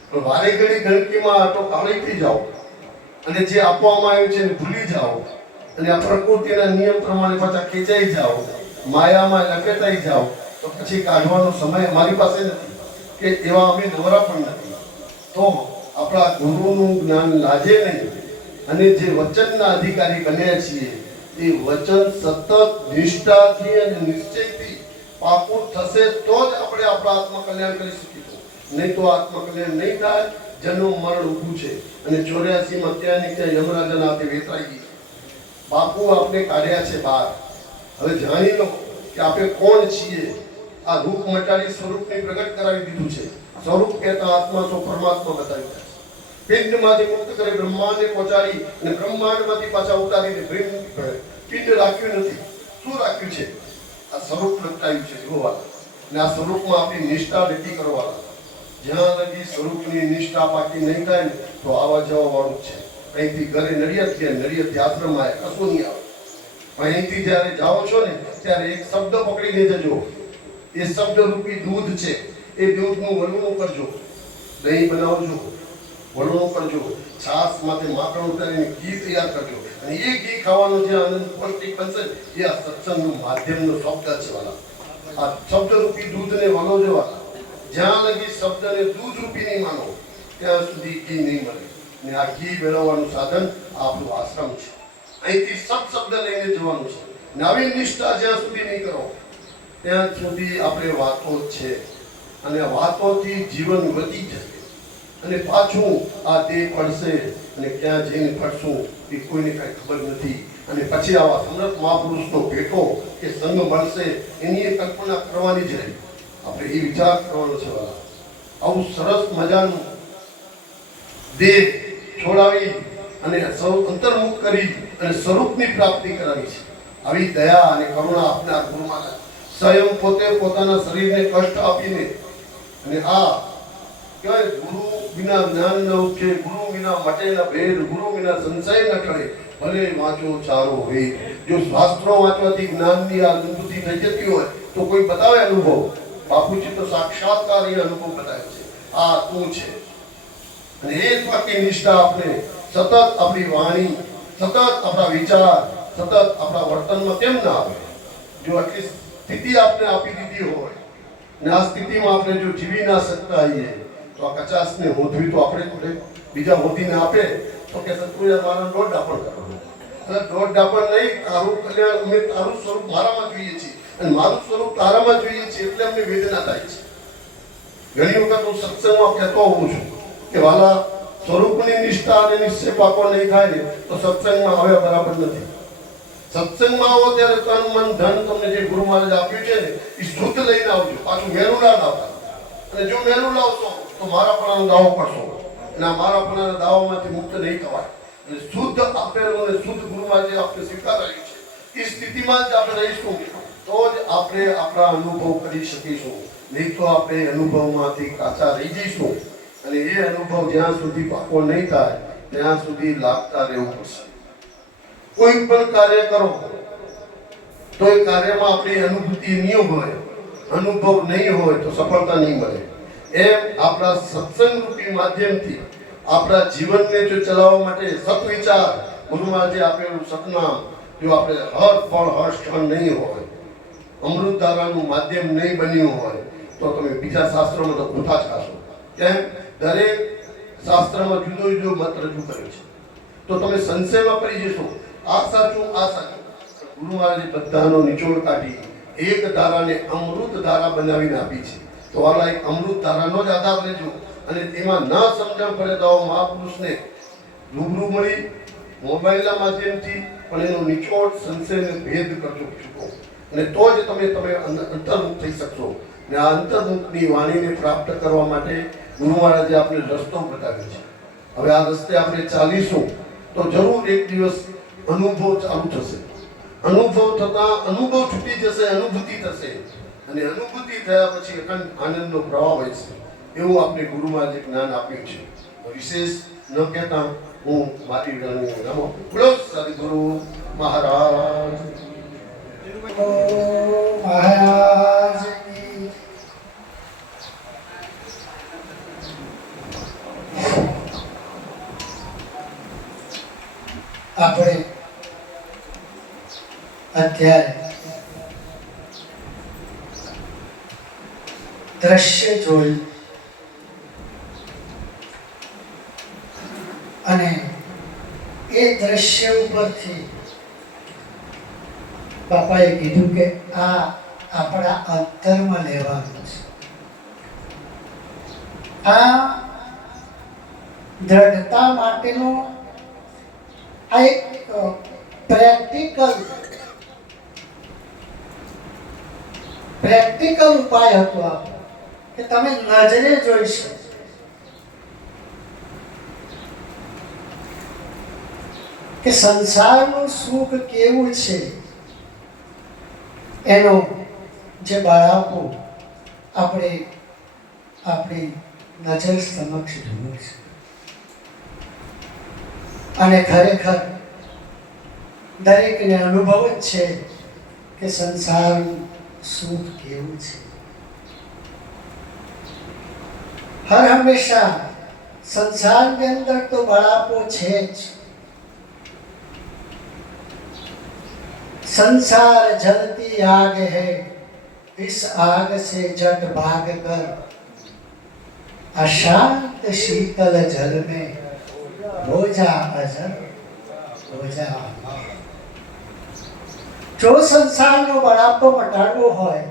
પણ વારે ઘડી ગંદકીમાં આટો કાળી થઈ જાઓ અને જે આપવામાં આવ્યું છે એને ભૂલી જાઓ, અને આ પ્રકૃતિના નિયમ પ્રમાણે પાછા ખેંચાઈ જાઓ, માયામાં લપેટાઈ જાઓ, તો પછી કાઢવાનો સમય અમારી પાસે નથી, કે એવા અમે નવરા પણ નથી. તો આપણા ગુરુનું જ્ઞાન લાજે નહીં, અને જે વચનના અધિકારી બન્યા છીએ એ વચન સતત નિષ્ઠાથી અને નિશ્ચયથી પાકું થશે તો જ આપણે આપણા આત્મકલ્યાણ કરી શકીશું. નહીં તો આત્મકલ્યાણ નહીં થાય. જન્મ મરણ ઊભું છે, અને 84માં ત્યાંની ત્યાં યમરાજાના હાથે વેતરાઈ ગઈ. બાપુ આપણે કાઢ્યા છે બહાર. હવે જાણી લો કે આપણે કોણ છીએ. આ રૂપ મટાડી સ્વરૂપને પ્રગટ કરાવી દીધું છે. સ્વરૂપ કહેતા આત્મા તો પરમાત્મા બતાવી દીધા છે. પિંડમાંથી મુક્ત કરી બ્રહ્માંડને પહોંચાડી અને બ્રહ્માંડમાંથી પાછા ઉતારીને પિંડ રાખ્યું નથી. શું રાખ્યું છે? આ સ્વરૂપ પ્રગટાવ્યું છે. જોવાના અને આ સ્વરૂપમાં આપણી નિષ્ઠા નક્કી કરવાના. જ્યાં લગી સ્વરૂપની નિષ્ઠા પાકી નહીં થાય ને તો આવા જવા વાળું છે. અહીંથી ઘરે નડિયાદ ગયા, નડિયાદથી આશ્રમમાં કશું નહીં આવે. પણ અહીંથી જ્યારે જાઓ છો ને ત્યારે એક શબ્દ પકડીને જજો. એ શબ્દ રૂપી દૂધ છે. એ દૂધનું વલણું કરજો, દહીં બનાવજો, વલણું કરજો, છાશ માથે માખણ ઉતારીને ઘી તૈયાર કરજો, અને એ ઘી ખાવાનો જે આનંદ પૌષ્ટિક બનશે એ આ સત્સંગનું માધ્યમનો શબ્દ છે વાલા. આ શબ્દ રૂપી દૂધને વલોજો વાલા. જ્યાં લગી શબ્દને દૂધ રૂપી નહીં માનો ત્યાં સુધી ઘી નહીં મળે. ને આ ઘી મેળવવાનું સાધન આપણું આશ્રમ છે. અહીંથી શબ્દ લઈને જવાનું છે. નવી નિષ્ઠા જ્યાં સુધી નહીં કરો ત્યાં સુધી આપણે વાતો જ છે, અને વાતોથી જીવન વધી જશે, અને પાછું આ દેહ પડશે અને ક્યાં જઈને પડશું એ કોઈને કાંઈ ખબર નથી. અને પછી આવા સમર્થ મહાપુરુષનો ભેટો કે સંગ મળશે એની કલ્પના કરવાની જ રહી. આપણે એ વિચાર કરવાનો છે વાલા. આવું સરસ મજાનું દેહ છોડાવી અને અંતર્મુખ કરી અને સ્વરૂપની પ્રાપ્તિ કરાવી છે. આવી દયા અને કરુણા આપનાર ગુરુ મહારાજ સ્વયં પોતે પોતાના શરીરને કષ્ટ આપીને, અને આ કહેવાય ગુરુ વિના જ્ઞાન ન ઉપજે, ગુરુ વિના મટે ન ભેદ, ગુરુ વિના સંશય ન ટળે, ભલે વાંચો ચારો વેદ. જો શાસ્ત્રો વાંચવાથી જ્ઞાનની આ અનુભૂતિ થઈ જતી હોય તો કોઈ બતાવે અનુભવ. બાપુજી તો સાક્ષાત્કાર એ અનુભવ બતાવે છે. આ તું છે. અને એ પાકી નિષ્ઠા આપણે સતત આપણી વાણી, સતત આપણા વિચાર, સતત આપણા વર્તનમાં કેમ ના આવે? જો આટલી સ્થિતિ આપણે આપી દીધી હોય ને આ સ્થિતિમાં આપણે જો જીવી ના શકતા હોઈએ તો આ 50 ને હોધવી તો આપણે થોડે બીજા હોધીને આપે તો કે તું મારા દોઢ ડાપણ કરવાનું. દોઢ ડાપણ નહીં, તારું કલ્યાણ, અમે તારું સ્વરૂપ મારામાં જોઈએ છીએ અને મારું સ્વરૂપ તારામાં જોઈએ છીએ એટલે અમને વેદના થાય છે. ઘણી વખત હું સત્સંગમાં કહેતો હોઉં છું કે વાલા, સ્વરૂપની નિષ્ઠા અને નિશ્ચય પાકો નહીં થાય ને તો સત્સંગમાં હવે બરાબર નથી. સત્સંગમાં આવો ત્યારે તન મન ધન તમને જે ગુરુ મહારાજ આપ્યું છે ને એ શુદ્ધ લઈને આવજો, પાછું મેલું ના લાવતા. અને જો મેલું લાવશો તો મારાપણાનો દાવો કરશો અને આ મારાપણાના દાવામાંથી મુક્ત નહીં થવાય. અને શુદ્ધ આપેલું અને શુદ્ધ ગુરુ મહારાજે આપણે સ્વીકારાયું છે એ સ્થિતિમાં જ આપણે રહીશું તો જ આપણે આપણા અનુભવ કરી શકીશું. નહીં તો આપણે અનુભવમાંથી કાચા રહી જઈશું અને એ અનુભવ જ્યાં સુધી પાકો નહીં થાય ત્યાં સુધી લાગતા રહેવું પડશે. કોઈ પણ કાર્ય કરો તો એ કાર્યમાં આપણી અનુભૂતિ નહીં હોય, અનુભવ નહીં હોય તો સફળતા નહીં મળે. એમ આપણા સત્સંગ રૂપી માધ્યમથી આપણા જીવનને જો ચલાવવા માટે સત્વિચાર, ગુરુ મહારાજે આપેલું સતનામ જો આપણે હર ફળ હર ક્ષણ નહીં હોય, અમૃત ધારાનું માધ્યમ નહીં બન્યું હોય તો તમે બીજા શાસ્ત્રોમાં તો ખોટા જ ખાશો. કેમ? દરેક શાસ્ત્રમાં જુદો જુદો મત રજૂ કર્યો છે તો તમે સંશયમાં પડી જશો. આ સાચું, આ સાચું. ગુરુ મહારાજે બધાનો નિચોડ કાઢી એક ધારાને અમૃત ધારા બનાવીને આપી છે. તો વાલા, એક અમૃત ધારાનો જ આધાર લેજો અને તેમાં ન સમજણ પડે તો મહાપુરુષને રૂબરૂ મળી મોબાઈલના માધ્યમથી પણ એનો નિચોડ સંશયને ભેદ કરજો ચૂકો અને તો જ તમે અંતર્મુખ થઈ શકશો. ને આ અંતર્મુખની વાણીને પ્રાપ્ત કરવા માટે ગુરુ મહારાજે આપણે રસ્તો બતાવ્યો છે. હવે આ રસ્તે આપણે ચાલીશું તો જરૂર એક દિવસ અનુભવ ચાલુ થશે. અનુભવ થતા અનુભવ છૂટી જશે, અનુભૂતિ થશે અને અનુભૂતિ થયા પછી અખંડ આનંદનો પ્રવાહ હોય છે. એવું આપણે ગુરુ મહારાજે જ્ઞાન આપ્યું છે. વિશેષ ન કહેતા હું મારી વિરામની વિરામ આપું. બોલો સદગુરુ મહારાજ મહારાજ. આપણે અત્યારે દ્રશ્ય જોયું અને એ દ્રશ્ય ઉપરથી બાપાએ કીધું કે આ આપણા અંતરમાં લેવાનું છે. આ દ્રઢતા માટેનો આ એક પ્રેક્ટિકલ ઉપાય હતો આપણો કે તમે નજરે જોઈ શકો. કે સંસારનું સુખ કેવું છે એનો જે બાળકો આપણે આપણી નજર સમક્ષ જોયું છે અને ખરેખર દરેકને અનુભવ જ છે કે સંસારનું સુખ કેવું છે. હર હંમેશા સંસારની અંદર તો બળાપો છે જ. संसार जलती आग है, इस आग से जट भाग कर अशांत शीतल जल में हो जा अजर हो जा. जो संसारનો બળાપો મટાડવો હોય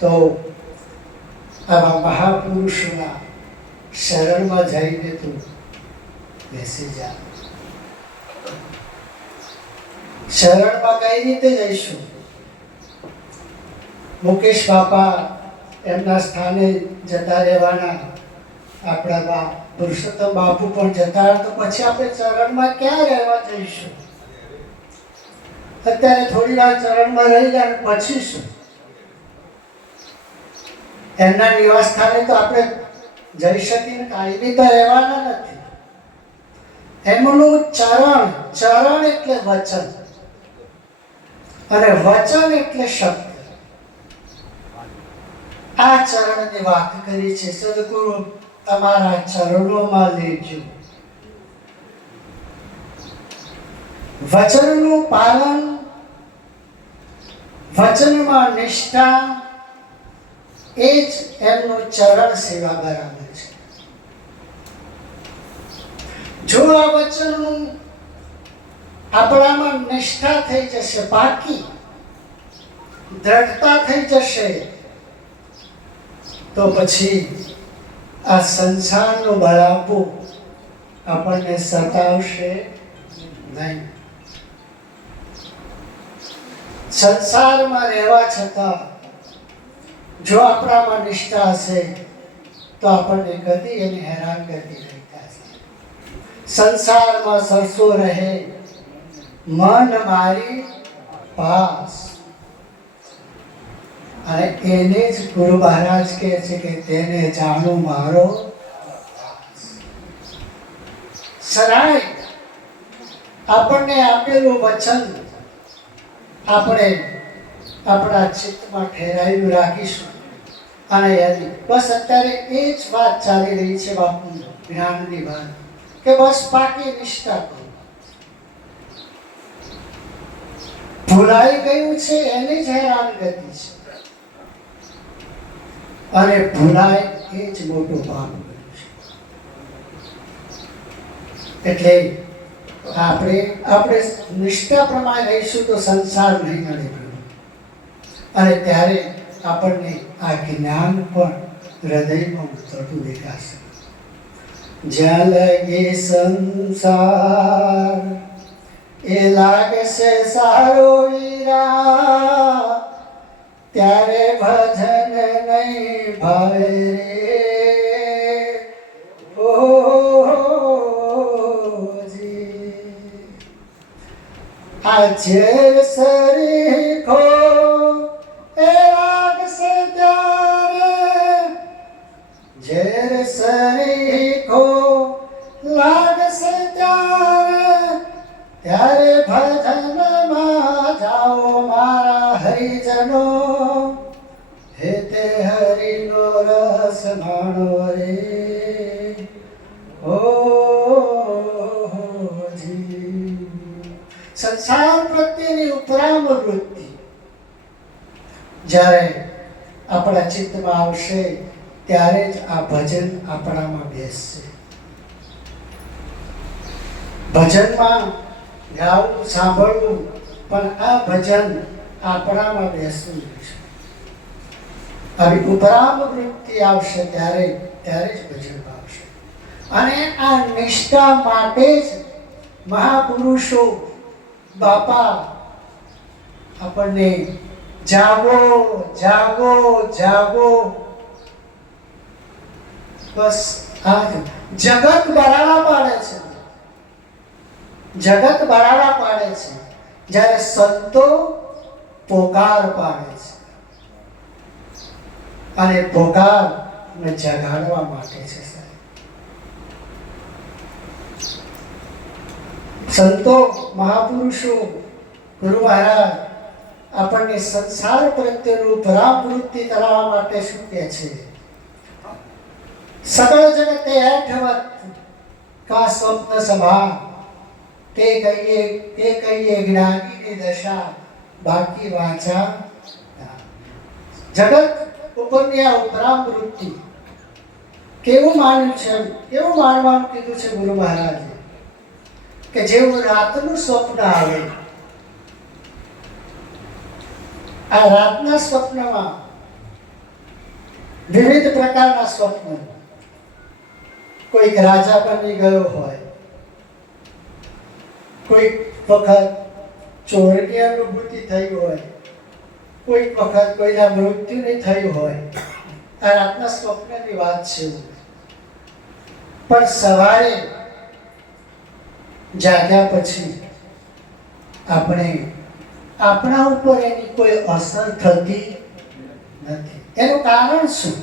તો આવા મહાપુરુષોના શરણમાં જઈને તું બેસી જા. શરણમાં કઈ રીતે જઈશું? મુકેશ બાપા એમના સ્થાને જતા રહેવાના, આપણા પુરુષોત્તમ બાપુ પણ જતા રહે તો પછી આપણે ચરણમાં ક્યાં રહેવા જઈશું? અત્યારે થોડી વાર ચરણમાં રહી જાય પછી શું? એમના નિવાસ સ્થાને તો આપણે જઈ શકીને કાયમી તો રહેવાના નથી. એમનું ચરણ, ચરણ એટલે વચન અને વચન એટલે શબ્દ. આ ચરણની વાત કરી છે. સદગુરુ તમારા ચરણોમાં લેજો. વચનનું પાલન, વચનમાં નિષ્ઠા એ જ એમનું ચરણ સેવા બરાબર છે. જો આ વચનનું આપણામાં નિષ્ઠા થઈ જશે, પાકી દ્રઢતા થઈ જશે, તો પછી આ સંસારનું બળાપું આપણને સતાવશે નહીં. સંસારમાં રહેવા છતાં જો આપણામાં નિષ્ઠા હશે તો આપણને કદી એની હેરાનગતિ નહીં થશે. સંસારમાં સરસો રહે મન મારી પાસ, અને એને જ ગુરુ મહારાજ કહે છે કે તેને જાણું મારો દાસ. સરાય આપણને આપેલું વચન આપણે આપણા ચિત્તમાં ઠેરાયું રાખીશું. અને એની બસ અત્યારે એ જ વાત ચાલી રહી છે બાપુ જ્ઞાનની વાત, કે બસ પાકી નિષ્ઠા કરો. ભૂલાઈ ગયું છે એની જ હેરાનગતિ છે, અને ભૂલાય એ જ મોટું પાપ કર્યું છે. એટલે આપણે નિષ્ઠા પ્રમાણે રહીશું તો સંસાર નહીં નડે, અને ત્યારે આપણને આ જ્ઞાન પણ હૃદયમાં ઉતરતું દેખાશે. જ્યાં લગે સંસાર એ લાગશે સારો હીરા, ત્યારે ભજન નહીં ભાવે રે. આ ઝેર સરીખો એ લાગશે ત્યારે, ઝેર સરીખો લાગશે ત્યારે ભજનમાં જાઓ મારા હરિજનો, હેતે હરિનો રસ માણો રે. સંસાર પ્રત્યેની ઉપરામ વૃત્તિ જ્યારે આપણા ચિત્તમાં આવશે ત્યારે જ આ ભજન આપણામાં બેસશે. ભજનમાં ગાવું સાંભળવું, પણ આ ભજન આપણામાં બેસવું છે. આવી ઉપરામ વૃત્તિ આવશે ત્યારે જ ભજન આવશે. અને આ નિષ્ઠા માટે જ મહાપુરુષો બાપા આપણને જાગો જાગો જાગો, બસ આ જગત બરાડા પાડે છે, જગત બરાડા પાડે છે, જ્યારે સંતો પોકાર પાડે છે. અને પોકારને જગાડવા માટે છે. સંતો મહાપુરુષો ગુરુ મહારાજ આપણને સંસાર પ્રત્યેનું પરાવૃત્તિ કરાવવા માટે શું કહે છે? સકળ જગતે હેઠવત કા સ્વપ્ન સભા, તે કહીએ જ્ઞાનીની દશા, બાકી વાંચા. જગત ઉપરની આ ઉપરાવૃત્તિ કેવું માન્યું છે, કેવું માનવાનું કીધું છે ગુરુ મહારાજે, કે જેવું રાતનું સ્વપ્ન આવે, આ રાતના સ્વપ્નમાં વિવિધ પ્રકારના સ્વપ્ન, કોઈક રાજા બની ગયો હોય, કોઈક વખત ચોરની અનુભૂતિ થઈ હોય, કોઈક વખત કોઈના મૃત્યુની થઈ હોય. આ રાતના સ્વપ્નની વાત છે. પણ સવારે જાગ્યા પછી આપણે આપણા ઉપર એની કોઈ અસર થતી નથી. એનું કારણ શું?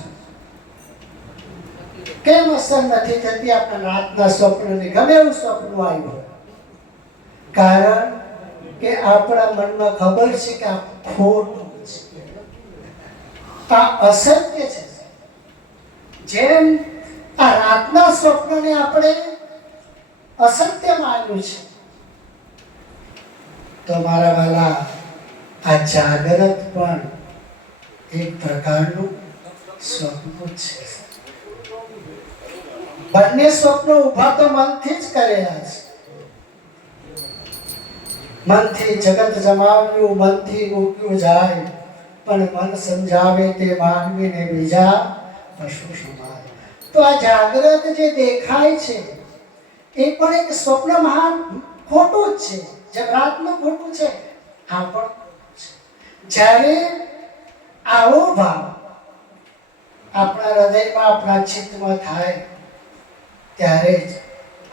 કેમ અસર નથી થતી આપણા રાતના સ્વપ્નની? ગમે એવું સ્વપ્ન આવ્યું, કારણ કે આપણા મનમાં ખબર છે કે આ ખોટું છે, આ અસત્ય છે. જેમ આ રાતના સ્વપ્નને આપણે અસત્ય માન્યું છે, તો મારા વાલા આ જાગૃત પણ એક પ્રકારનું સ્વપ્નો છે. બંને સ્વપ્નો ઊભા તો મનથી જ કર્યા છે. મનથી જગત જમાવ્યું, મનથી મૂક્યું જાય, પણ મન સમજાવે તે માનવીને બીજા પશુ સમાન. તો આ જાગ્રત જે દેખાય છે એ પણ એક સ્વપ્ન મહાન ખોટું જ છે. જગતનું ખોટું છે, આ પણ છે. જ્યારે આવો ભાવ આપણા હૃદયમાં, આપણા ચિત્તમાં થાય ત્યારે જ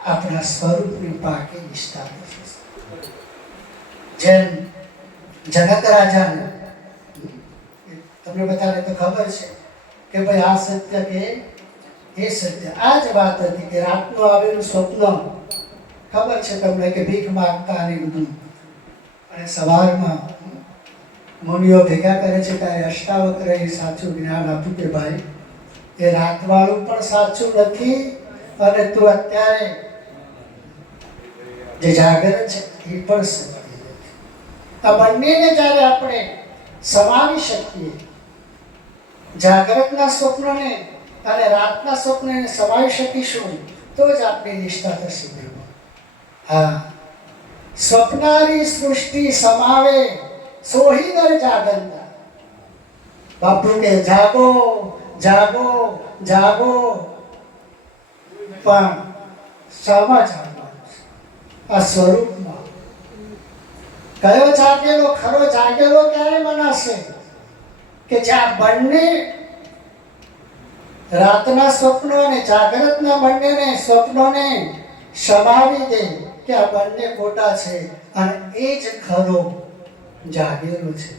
આપણા સ્વરૂપની પાકી નિષ્ઠા થશે. જેમ જનક રાજાને, તમને બધાને તો ખબર છે કે ભાઈ આ સત્ય કે એ સત્ય. આ જ વાત હતી કે રાતનું આવેલું સ્વપ્ન, ખબર છે તમને કે ભીખ માંગતા અને બધું, અને સવારમાં મુનિઓ ભેગા કરે છે ત્યારે અષ્ટાવક્ર એ સાચું જ્ઞાન આપ્યું કે ભાઈ એ રાતવાળું પણ સાચું નથી અને તું અત્યારે જે જાગરણ છે એ પણ સત્ય નથી. આ બંનેને જ્યારે આપણે સમાવી શકીએ, જાગૃતના સ્વપ્નને અને રાતના સ્વપ્નને સમાવી શકીશું તો જ આપણી નિષ્ઠા થશે. હા, સ્વપ્નારી સૃષ્ટિ સમાવે સોહી દર જાગંતા. બાપુ કે જાગો જાગો જાગો, પણ શામાં જાગવાનું? આ સ્વરૂપમાં. કયો જાગેલો? ખરો જાગેલો ક્યારે મનાશે? કે જ્યાં બંને રાતના સ્વપ્નો અને જાગૃતના બંનેને સ્વપ્નોને સમાવી દે કે આ બંને ખોટા છે અને એ જ ખરો જાગેલો છે.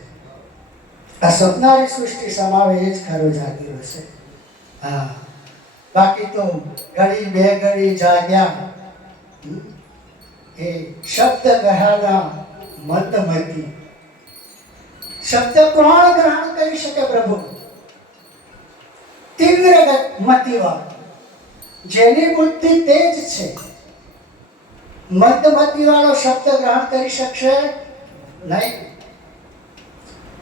આ સ્વપ્નારી સૃષ્ટિ સમાવે એ જ ખરો જાગેલો છે. હા, બાકી તો ઘડી બે ઘડી જાગ્યા એ શબ્દ ગહાના મંદમતી. શબ્દ કોણ ગ્રહણ કરી શકે પ્રભુ? તીવ્ર મતિવાળો, જેની બુદ્ધિ તેજ છે. મંદમતિવાળો શબ્દ ગ્રહણ કરી શકશે નહીં.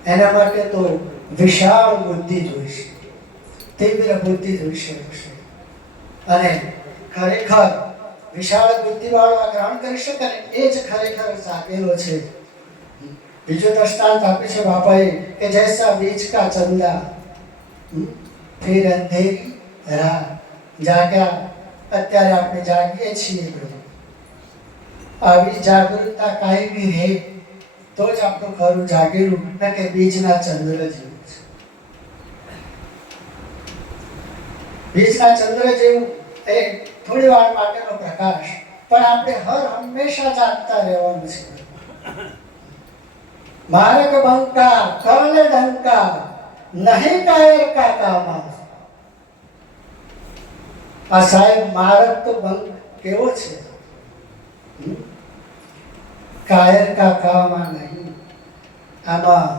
એના માટે તો વિશાળ બુદ્ધિ જોઈશે, તીવ્ર બુદ્ધિ જોઈશે. અને ખરેખર વિશાળ બુદ્ધિવાળો આ ગ્રહણ કરી શકે ને એ જ ખરેખર જાગેલો છે. બીજું દ્રષ્ટાંત આપે છે બાપાએ કે જૈસા બીજ કા ચંદા ફિર અંધેરી રાત. જાગ્યા, અત્યારે આપણે જાગીએ છીએ પ્રભુ. આવી જાગૃતતા કાયમી રહે તો જ આપણું ખરું જાગેલું, ન કે બીજના ચંદ્ર જેવું છે. બીજના ચંદ્ર જેવું એ થોડી વાર માટેનો પ્રકાશ, પણ આપણે હંમેશા જાગતા રહેવાનું છે. માર્ગ બંકા કર્ણ ડંકા નહીં કાયર કા કામા. આ સાહેબ માર્ગ તો બંક કેવો છે? કાયર કા કામા નહીં. આમાં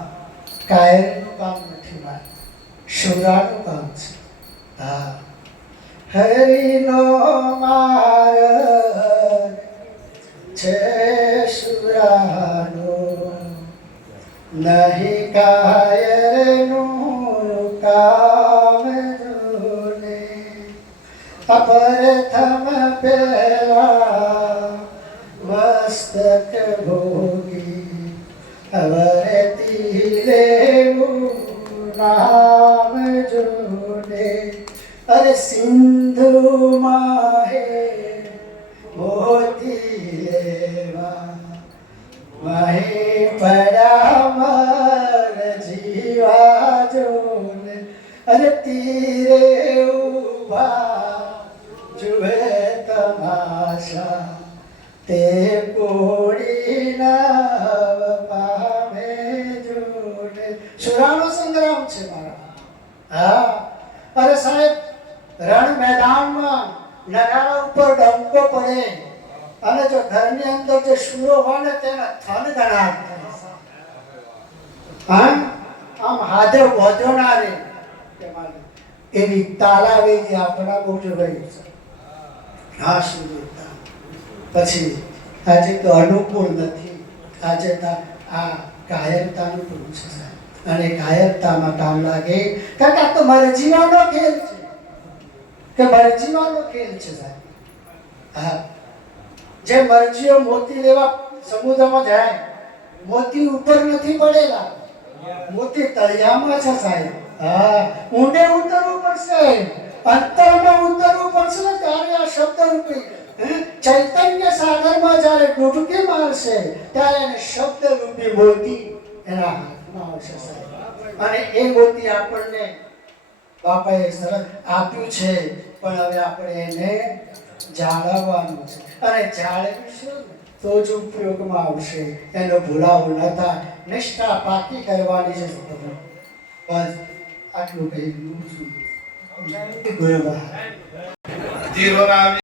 કાયરનું કામ નથી, મારે શુરાનું કામ છે. હા, હરિનો માર્ગ છે શુરાનો, નહીં કાયરનું કામ જોને. અપરથમ પેલા મસ્તક ભોગી, અવરતી લેવું નામ જોને. અરે સિંધુ માહે મોતી લેવા, મહે પડ્યા મર જીવા જોને. અરે તીરે ઉભા જુએ તમાશા, તે કોડી નવ પામે જોને. સુરાનો સંગ્રામ છે મારા. હા, અરે સાહેબ, રણ મેદાનમાં નગારા ઉપર ડંકો પડે અને જો ઘરની અંદર જે શૂરો હોય ને તેના થન ગણાવ. હા, આમ હાથે વધ્યો ના રે એવી તાલાવેલી આપણા બહુ જોઈ છે. હા, સુરતા પછી આજે તો અનુકૂળ નથી. આજે આ કાયરતાનું પૂરું છે સાહેબ. અને કાયરતામાં કામ લાગે, કારણ કે આ તો મારે જીવાનો ખેલ છે, કે મારે જીવાનો ખેલ છે સાહેબ. હા, જે મરજીઓ મોતી લેવા સમુદ્રમાં જાય, મોતી ઉપર નથી પડેલા, મોતી તળિયામાં છે સાહેબ. હા, ઊંડે ઉતરવું પડશે, અંતરમાં ઉતરવું પડશે ને ત્યારે આ શબ્દ રૂપી ચૈતન્ય સાગરમાં જ્યારે ડૂબકી મારશે ત્યારે એને શબ્દ રૂપી મોતી એના હાથમાં આવશે સાહેબ. અને એ મોતી આપણને બાપાએ સરસ આપ્યું છે, પણ હવે આપણે એને જાળવવાનું છે, અને જાળવીશું તો જ ઉપયોગમાં આવશે. એનો ભૂલાવો ન થાય, નિષ્ઠા પાકી કરવાની છે. બસ આટલું કહી દઉં છું. ધીરો ના